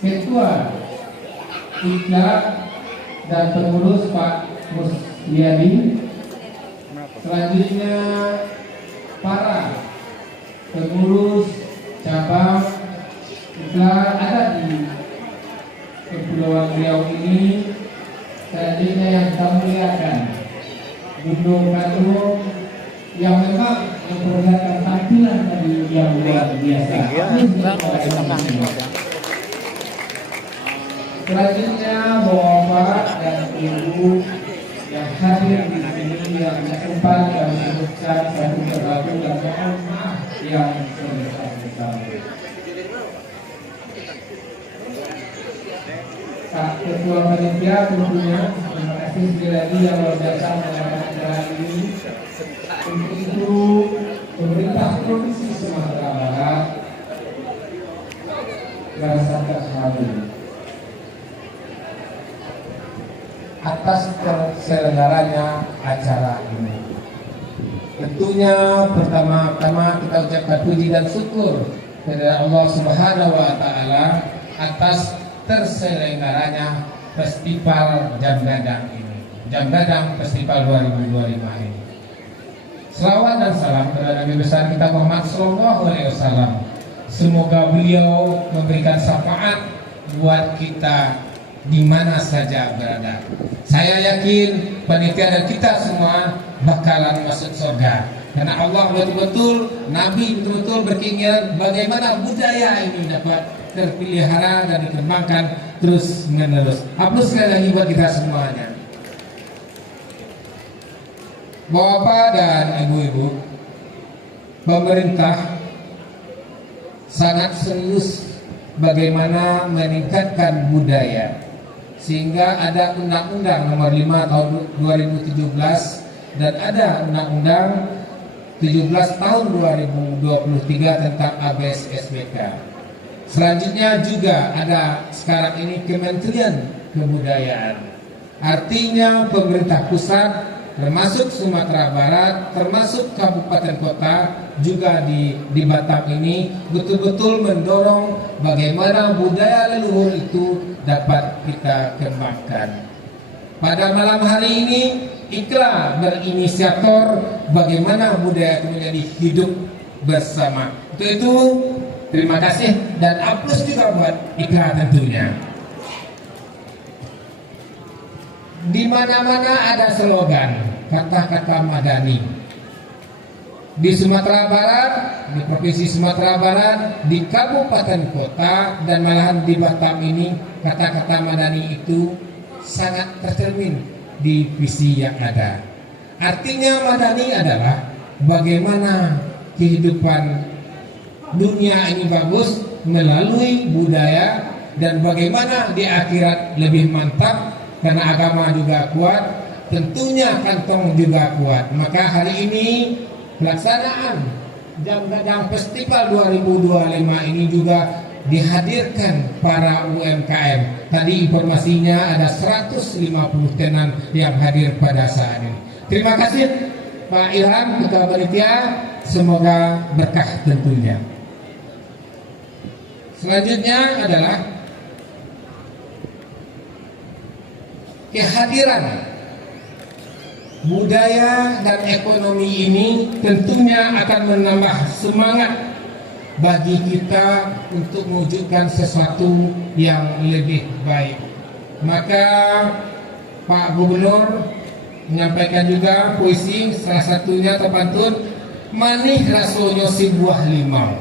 Ketua Iklat dan pengurus Pak Musliadi. Selanjutnya para pengurus cabang Iklat ada di Kepulauan Riau ini. Selanjutnya yang kita muliakan Gunung Katung yang memang memperlihatkan tampilan tadi yang luar biasa. Selanjutnya Bapak dan Ibu yang hadir di sini yang sempat kami sebutkan satu persatu dan mohon maaf yang sebesar-besarnya. Pak Ketua Panitia tentunya terima kasih sekali lagi yang luar biasa melakukan acara ini. Untuk itu pemerintah Provinsi Sumatera Barat merasakan haru atas terselenggaranya acara ini. Tentunya pertama-tama kita ucapkan puji dan syukur kepada Allah Subhanahu wa Ta'ala atas terselenggaranya Festival Jam Gadang ini, Jam Gadang Festival 2025 ini. Selawat dan salam kepada Nabi besar kita Muhammad Sallallahu Alaihi Wasallam. Semoga beliau memberikan syafaat buat kita di mana saja berada. Saya yakin panitia dan kita semua bakalan masuk surga. Karena Allah betul-betul, Nabi betul-betul berkeinginan bagaimana budaya ini dapat terpelihara dan dikembangkan terus menerus. Aplaus sekali lagi buat kita semuanya. Bapak dan Ibu-ibu, pemerintah sangat serius bagaimana meningkatkan budaya, sehingga ada Undang-Undang Nomor 5 Tahun 2017 dan ada Undang-Undang 17 Tahun 2023 tentang ABS-SBK. Selanjutnya juga ada sekarang ini Kementerian Kebudayaan. Artinya pemerintah pusat termasuk Sumatera Barat, termasuk kabupaten kota juga di Batam ini betul-betul mendorong bagaimana budaya leluhur itu dapat kita kembangkan. Pada malam hari ini IKLA berinisiator bagaimana budaya itu menjadi hidup bersama. Untuk itu terima kasih dan aplaus juga buat IKLA tentunya. Di mana-mana ada slogan kata-kata madani. Di Sumatera Barat, di Provinsi Sumatera Barat, di kabupaten kota, dan malahan di Batam ini, kata-kata madani itu sangat tercermin di visi yang ada. Artinya madani adalah bagaimana kehidupan dunia ini bagus melalui budaya, dan bagaimana di akhirat lebih mantap karena agama juga kuat, tentunya kantong juga kuat. Maka hari ini pelaksanaan Jam Festival 2025 ini juga dihadirkan para UMKM. Tadi informasinya ada 150 tenan yang hadir pada saat ini. Terima kasih Pak Ilham, Ketua Panitia, semoga berkah tentunya. Selanjutnya adalah kehadiran budaya dan ekonomi ini tentunya akan menambah semangat bagi kita untuk mewujudkan sesuatu yang lebih baik. Maka Pak Gubernur menyampaikan juga puisi, salah satunya terpantun, manih rasonyo si buah limau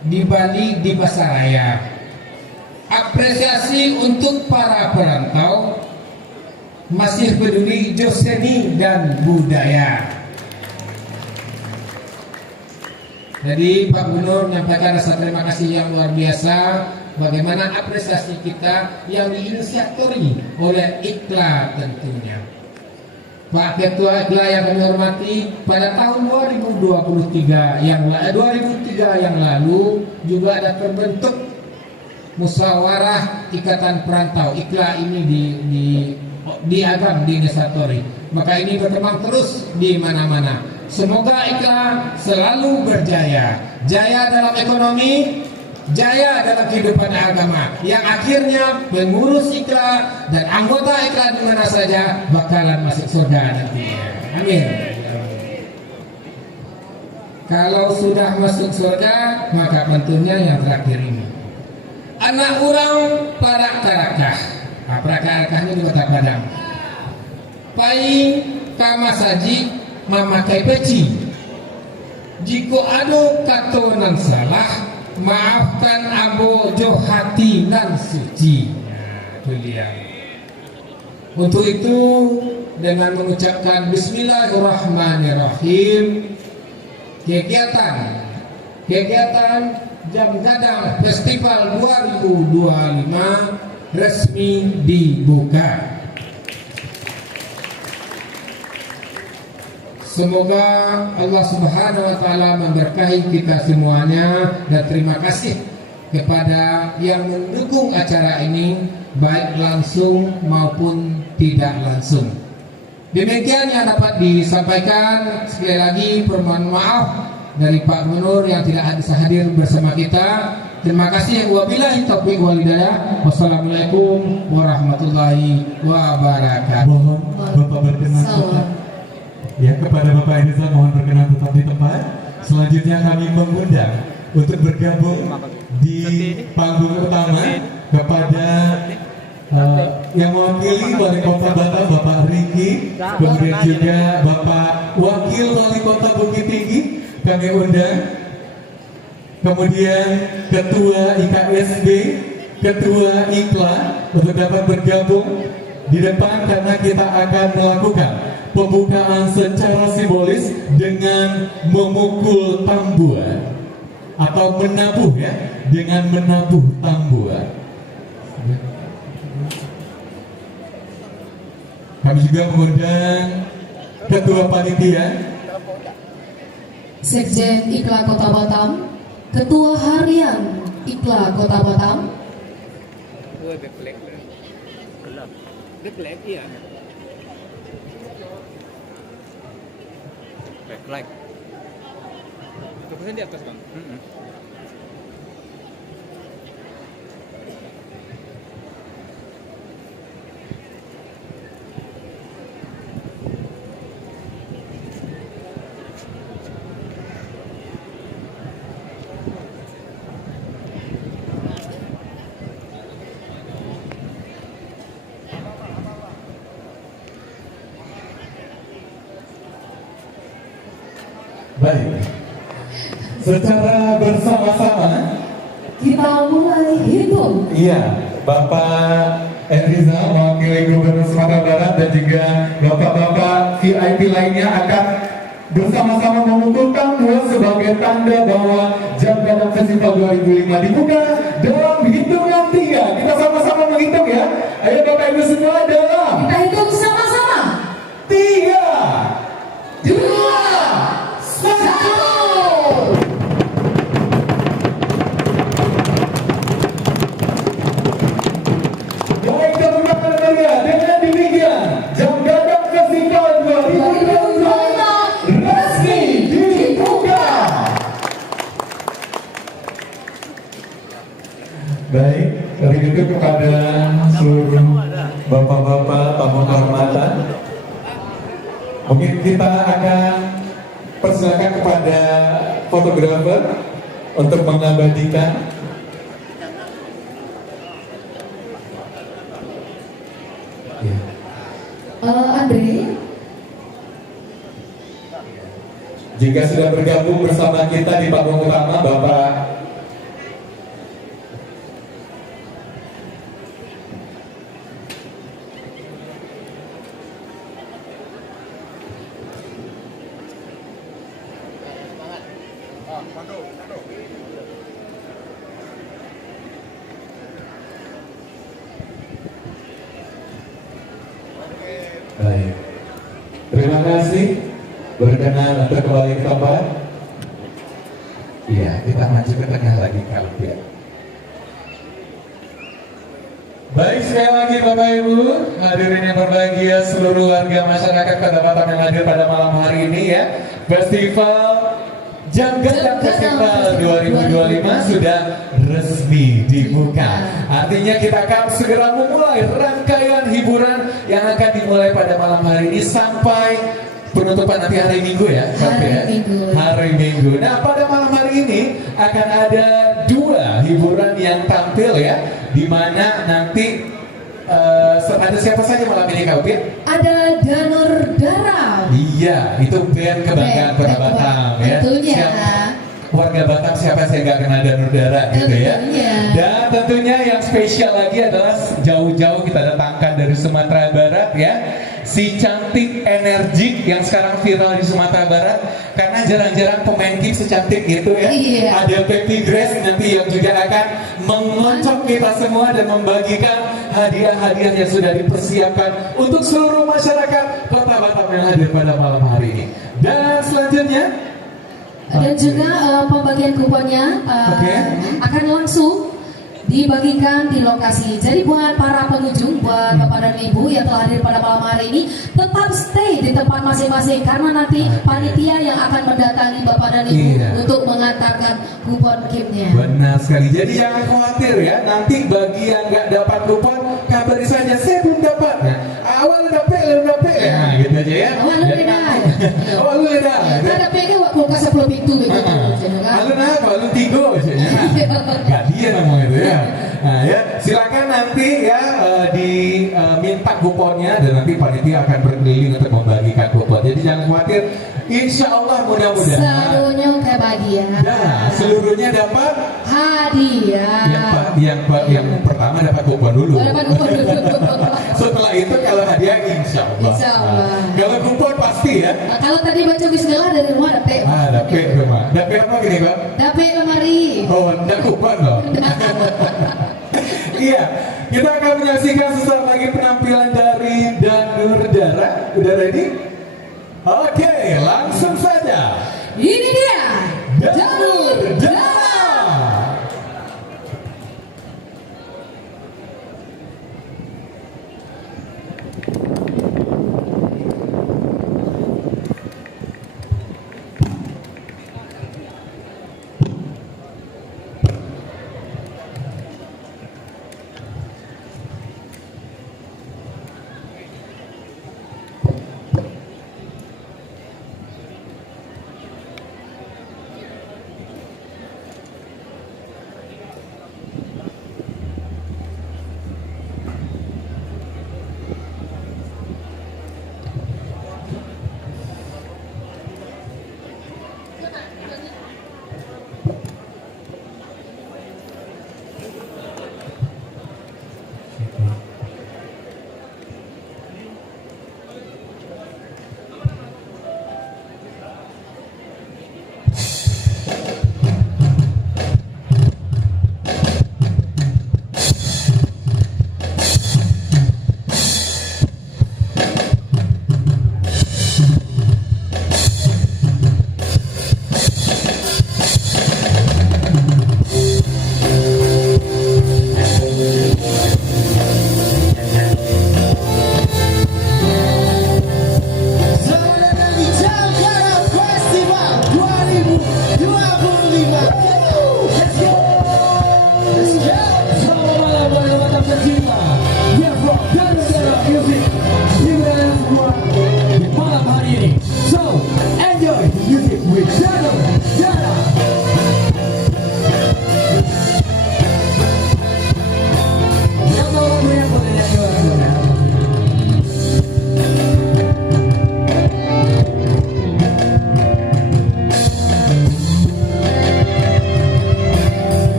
di Bali di Pasaraya. Apresiasi untuk para perantau masih peduli seni dan budaya. Jadi Pak Gubernur menyampaikan rasa terima kasih yang luar biasa bagaimana apresiasi kita yang diinisiatori oleh IKLA tentunya. Pak Ketua IKLA yang kami hormati, pada tahun 2003 yang lalu juga ada terbentuk musyawarah Ikatan Perantau. IKLA ini di Agam, di Nesatori. Maka ini berkembang terus di mana-mana. Semoga IKLA selalu berjaya, jaya dalam ekonomi, jaya dalam kehidupan agama, yang akhirnya pengurus IKLA dan anggota IKLA di mana saja bakalan masuk surga nanti. Amin. Kalau sudah masuk surga, maka tentunya yang terakhir ini. Anak orang Parak-Karakah, Parak-Karakahnya di Kota Padang. Pai kamasaji memakai peci. Jika ada kata nan salah, maafkan abojo hati nan suci. Untuk itu dengan mengucapkan Bismillahirrahmanirrahim, kegiatan Jam Gadang Festival 2025 resmi dibuka. Semoga Allah Subhanahu wa taala memberkahi kita semuanya, dan terima kasih kepada yang mendukung acara ini baik langsung maupun tidak langsung. Demikian yang dapat disampaikan. Sekali lagi permohonan maaf dari Pak Gubernur yang tidak bisa hadir bersama kita. Terima kasih. Wabillahi taufiq wal hidayah. Wassalamualaikum warahmatullahi wabarakatuh. Mohon Bapak berkenan tetap. Ya, kepada Bapak Irzal mohon berkenan tetap di tempat. Selanjutnya kami mengundang untuk bergabung di panggung utama kepada yang mewakili Wali Kota Batam, Bapak Riki, kemudian juga Bapak Wakil Wali Kota Bukit Tinggi kami undang, kemudian Ketua IKSB, Ketua IKLA untuk dapat bergabung di depan karena kita akan melakukan pembukaan secara simbolis dengan memukul tambuan atau menabuh, ya, dengan menabuh tambuan. Kami juga mengundang Ketua Panitia, Sekjen IKLA Kota Batam, Ketua Harian IKLA Kota Batam, backlight. Fokusnya di atas, Bang. Baik. Secara bersama-sama Kita mulai hitung. iya, Bapak Enriza mewakili Gubernur Sumatera Barat dan juga Bapak-Bapak VIP lainnya akan bersama-sama memukulkan dua sebagai tanda bahwa Jam Gadang Festival 2005 dibuka dalam hitungan 3. Kita sama-sama menghitung ya. Ayo Bapak Ibu semua dalam Kita hitung sama-sama. 3, 2, 1. Baik teman-teman media, dengan demikian Jam Gadang Festival 2005 resmi dibuka. Baik, dari itu kepada seluruh bapak-bapak tamu kehormatan, mungkin kita akan persilakan kepada fotografer untuk mengabadikan. Andre, Jika sudah bergabung bersama kita di panggung utama, Bapak baik. Terima kasih. Berkenan untuk kembali ke tempat. Iya, kita maju ke tengah lagi kalau ya. Baik, sekali lagi Bapak Ibu, hadirin yang berbahagia, seluruh warga masyarakat Kota Batam yang hadir pada malam hari ini ya. Festival Jam Gadang Festival 2025 sudah resmi dibuka. Artinya kita akan segera memulai rangkaian hiburan yang akan dimulai pada malam hari ini sampai penutupan nanti hari Minggu ya. Hari Minggu. Nah, pada malam hari ini akan ada dua hiburan yang tampil ya, di mana nanti ada siapa saja malam ini Kak Upin? ada donor darah. Iya, itu band kebanggaan Kota Batam ya. Tentunya. Warga Batam siapa sih yang gak kenal donor darah gitu ya. Tentunya. Dan tentunya yang spesial lagi adalah jauh-jauh kita datangkan dari Sumatera Barat ya, si cantik energik yang sekarang viral di Sumatera Barat, karena jarang-jarang pemain game secantik itu ya. Iya. Ada Pepi Grace nanti yang juga akan mengoncok kita semua dan membagikan hadiah-hadiah yang sudah dipersiapkan untuk seluruh masyarakat Kota Batam yang hadir pada malam hari ini. Dan selanjutnya Dan juga pembagian kuponnya akan langsung dibagikan di lokasi. Jadi buat para pengunjung, buat Bapak dan Ibu yang telah hadir pada malam hari ini, tetap stay di tempat masing-masing karena nanti panitia yang akan mendatangi Bapak dan Ibu untuk mengantarkan kupon game-nya. Benar sekali. Jadi jangan khawatir ya. Nanti bagi yang nggak dapat kupon, kabari saja saya belum dapat. Nah, awal dapet ya. Nah, gitu aja ya. Awal Awal udah. Ada PG waktu kasih 10 pintu begitu. Lalu nah, kalau tigo aja. Gak dia ngomong itu ya. Nah ya, silakan nanti ya diminta kuponnya dan nanti panitia akan berkeliling untuk membagikan kupon. Jadi jangan khawatir. Insya Allah mudah-mudahan seluruhnya kebahagiaan. Nah, seluruhnya dapat hadiah. Yang pertama dapat kupon dulu. Dapat kupon dulu. Setelah itu kalau hadiah insya Allah. Insya Allah. Kalau kupon pasti ya. Nah, kalau tadi baca bismillah dari rumah dapet. Dapet rumah. Dapet apa gini Pak? Dapet lemari. Oh, enggak kupon loh. Iya, kita akan menyaksikan sesaat lagi penampilan dari Danur Dara. Udah ready? Oke, langsung saja. Ini dia Danur Dara.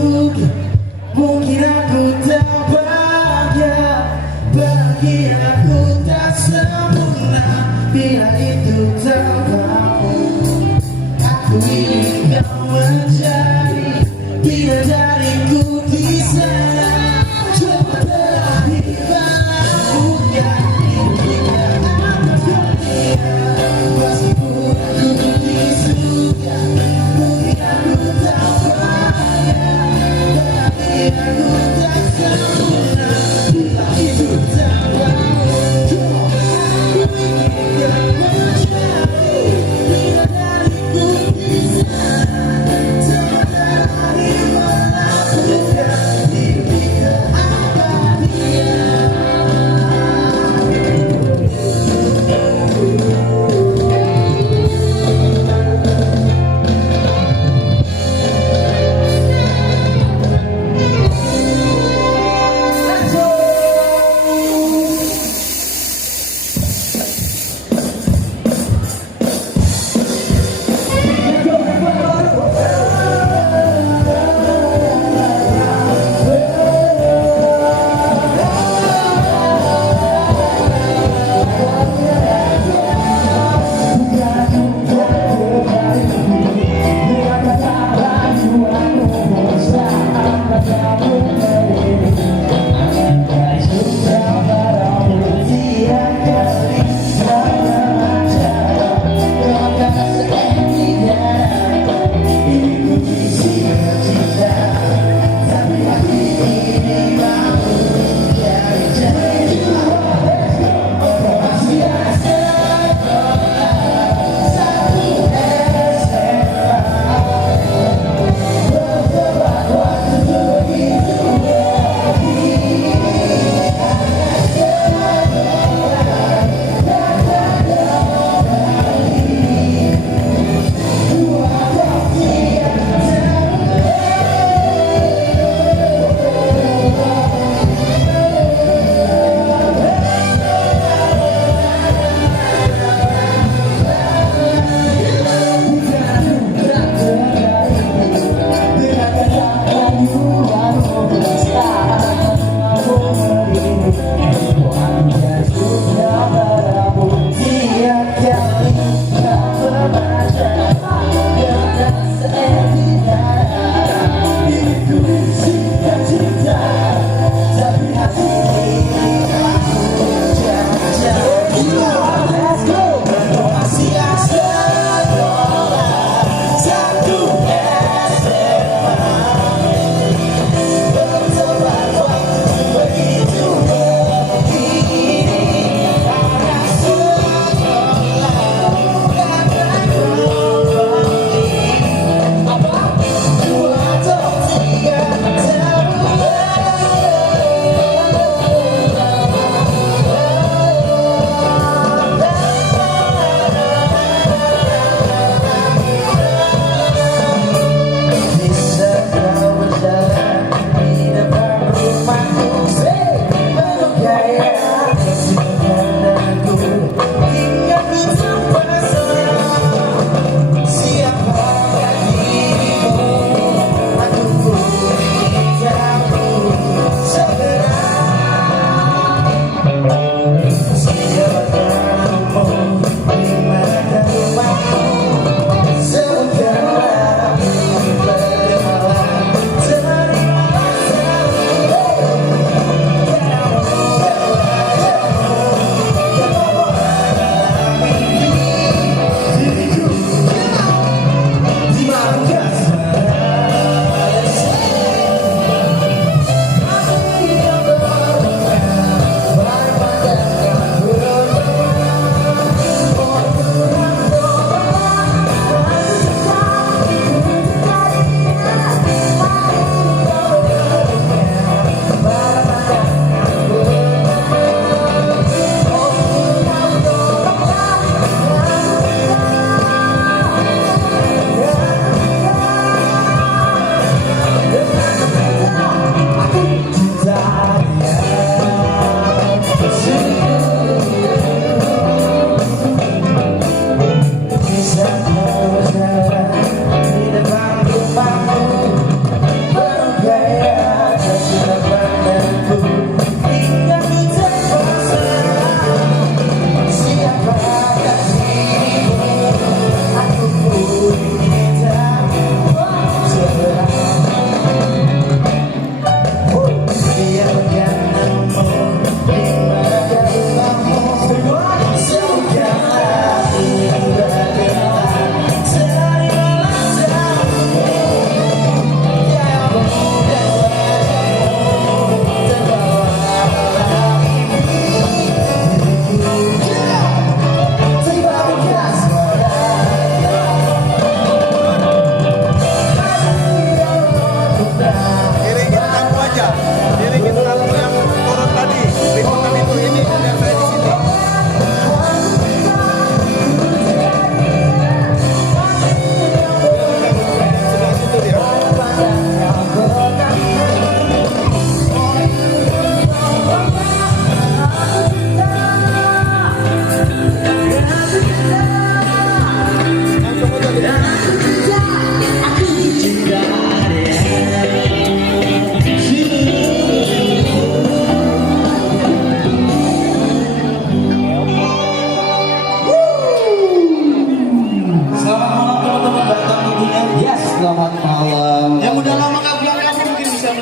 suka, mungkin aku tak bahagia, bagi aku tak sempurna. Bila itu tak mau, aku ingin kau menjadi bidadariku di sana. Coba terakhir aku yang impikan meskipun aku disuka, mungkin aku tak bahagia, bagi aku tak sempurna. Bila itu tak mau, aku ingin kau menjadi bidadariku di sana.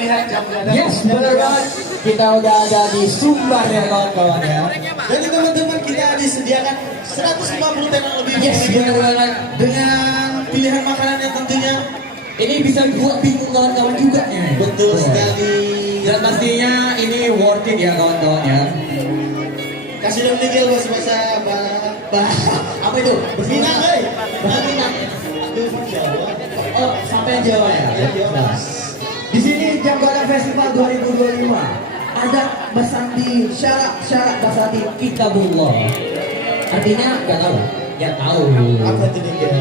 melihat jam gadang. Yes, benar banget. Kita udah ada di Sumbar ya kawan-kawan ya. Dan teman-teman kita disediakan 150 tenan lebih. Yes, benar banget. Dengan pilihan makanan yang tentunya Ini bisa buat bingung kawan-kawan juga ya. betul sekali. Dan pastinya ini worth it ya kawan-kawan ya. Kasih dong Nigel bahasa Apa itu? Minang, hei. Minang. Oh, sampai Jawa ya. Jawa. Di sini Jam Gadang Festival 2025 ada Basanti syarat Basanti Kitabullah. Artinya nggak tahu? Ya tahu. Apa itu Nigel?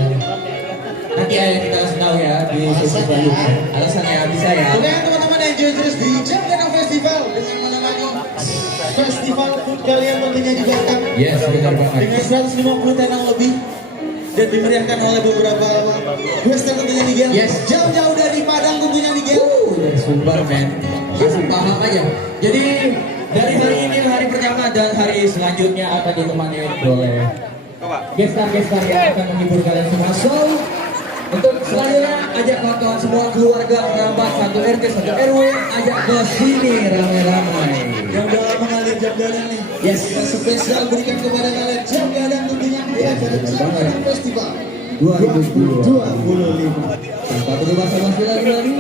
Nanti aja kita kasih tahu ya di sesi selanjutnya. Alasannya bisa ya. Oke teman-teman, enjoy terus di Jam Gadang Festival dengan menemani festival food kalian tentunya di belakang. Yes, benar banget. Dengan 150 tenang lebih dan dimeriahkan oleh beberapa western tentunya Nigel. Yes. Jauh-jauh dari Padang tentunya Nigel. Dari Sumbar men. Kasih paham aja. Jadi dari hari ini hari pertama dan hari selanjutnya akan ditemani oleh gestar-gestar yang akan menghibur kalian semua. So untuk selanjutnya ajak kawan-kawan semua, keluarga, kerabat, satu RT, satu RW, ajak ke sini ramai-ramai. Yang dalam mengalir Jam Gadang nih. Yes. Kita spesial berikan kepada kalian Jam Gadang tentunya di acara Jam Gadang Festival 2025. Tanpa perlu basa-basi lagi.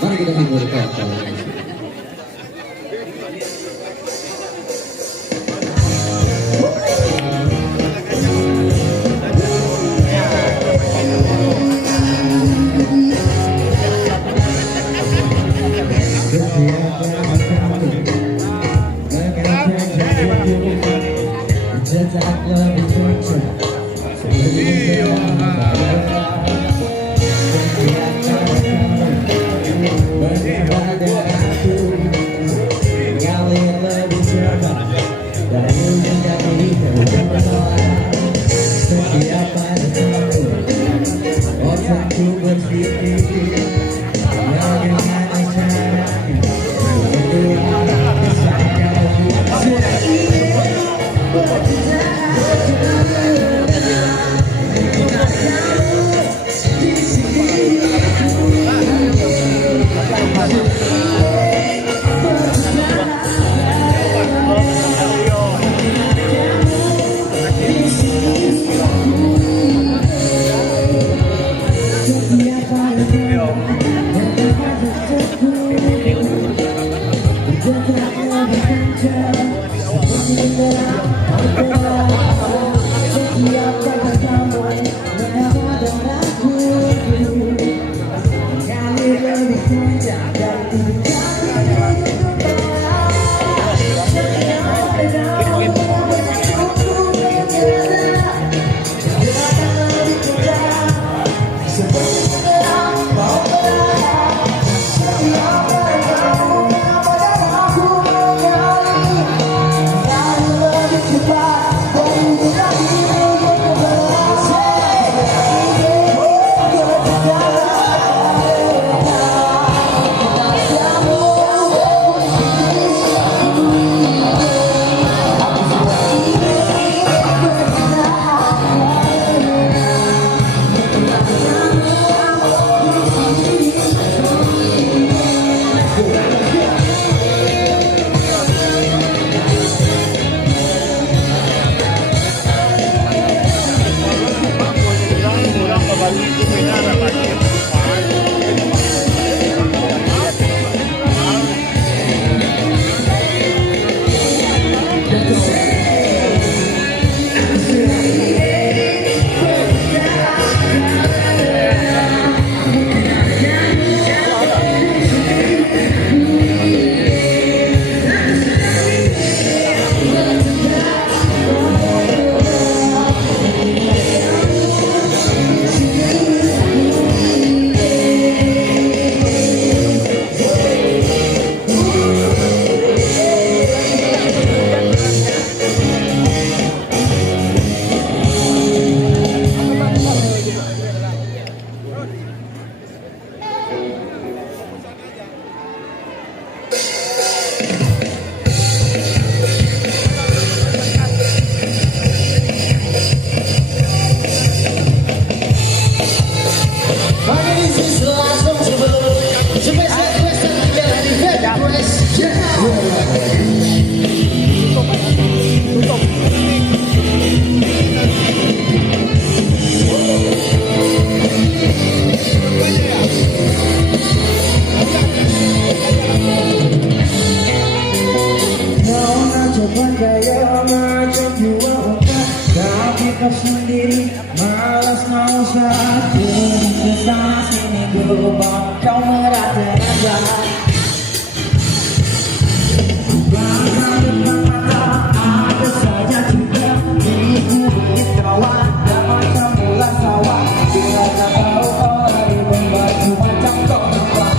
Mari kita hibur kawan-kawan. kau sendiri, malas mau satu kesana sini berubah, kau merasa jalan. Belakang depan mata ada saja juga diriku berkawan dan macam bulan sawah. Bila tak tahu kau lagi membantu macam kau nampak.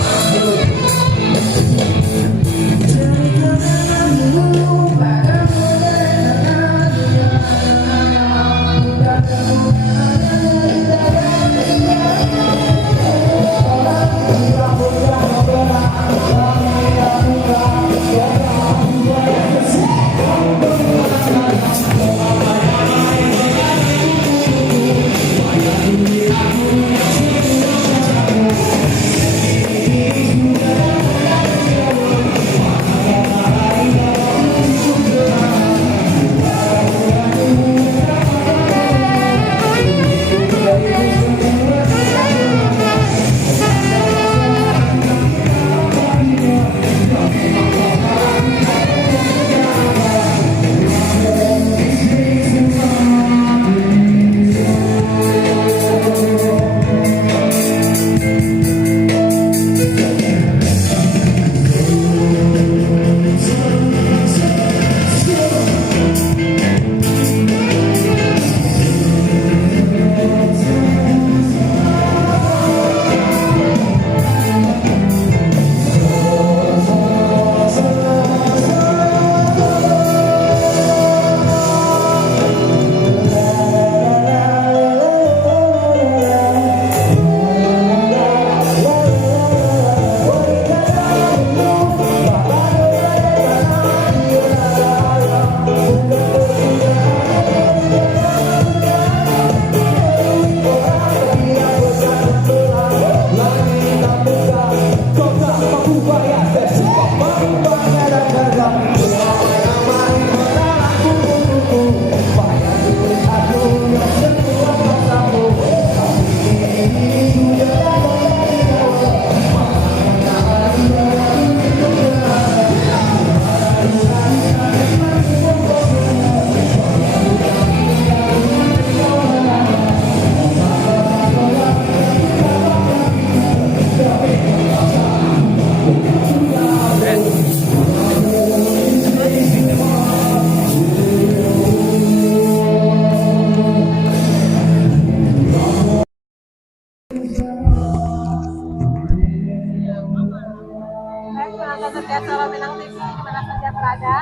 Setiap Suara Minang TV dimana saja berada,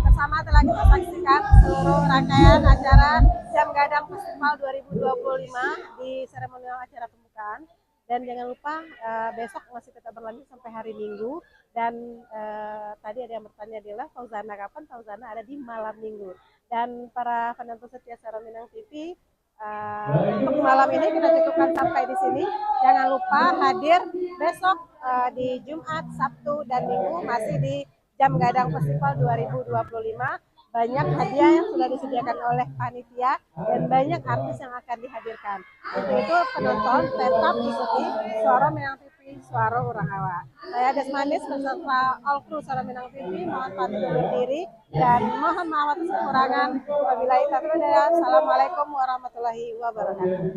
bersama telah kita saksikan seluruh rangkaian acara Jam Gadang Festival 2025 di seremonial acara pembukaan. Dan jangan lupa besok masih tetap berlanjut sampai hari Minggu. Dan tadi ada yang bertanya adalah Fauzana kapan? Fauzana ada di malam Minggu. Dan para penonton setia Suara Minang TV, untuk malam ini kita cukupkan sampai di sini. Jangan lupa hadir besok di Jumat, Sabtu, dan Minggu masih di Jam Gadang Festival 2025. Banyak hadiah yang sudah disediakan oleh panitia dan banyak artis yang akan dihadirkan. Untuk itu penonton tetap ikuti Suara Minang TV, Suara Urang Awak. Saya Desmanis beserta all kru Suara Minang TV mohon pamit undur diri dan mohon maaf atas kekurangan. Wabillahi taufiq wal hidayah. Assalamualaikum warahmatullahi wabarakatuh.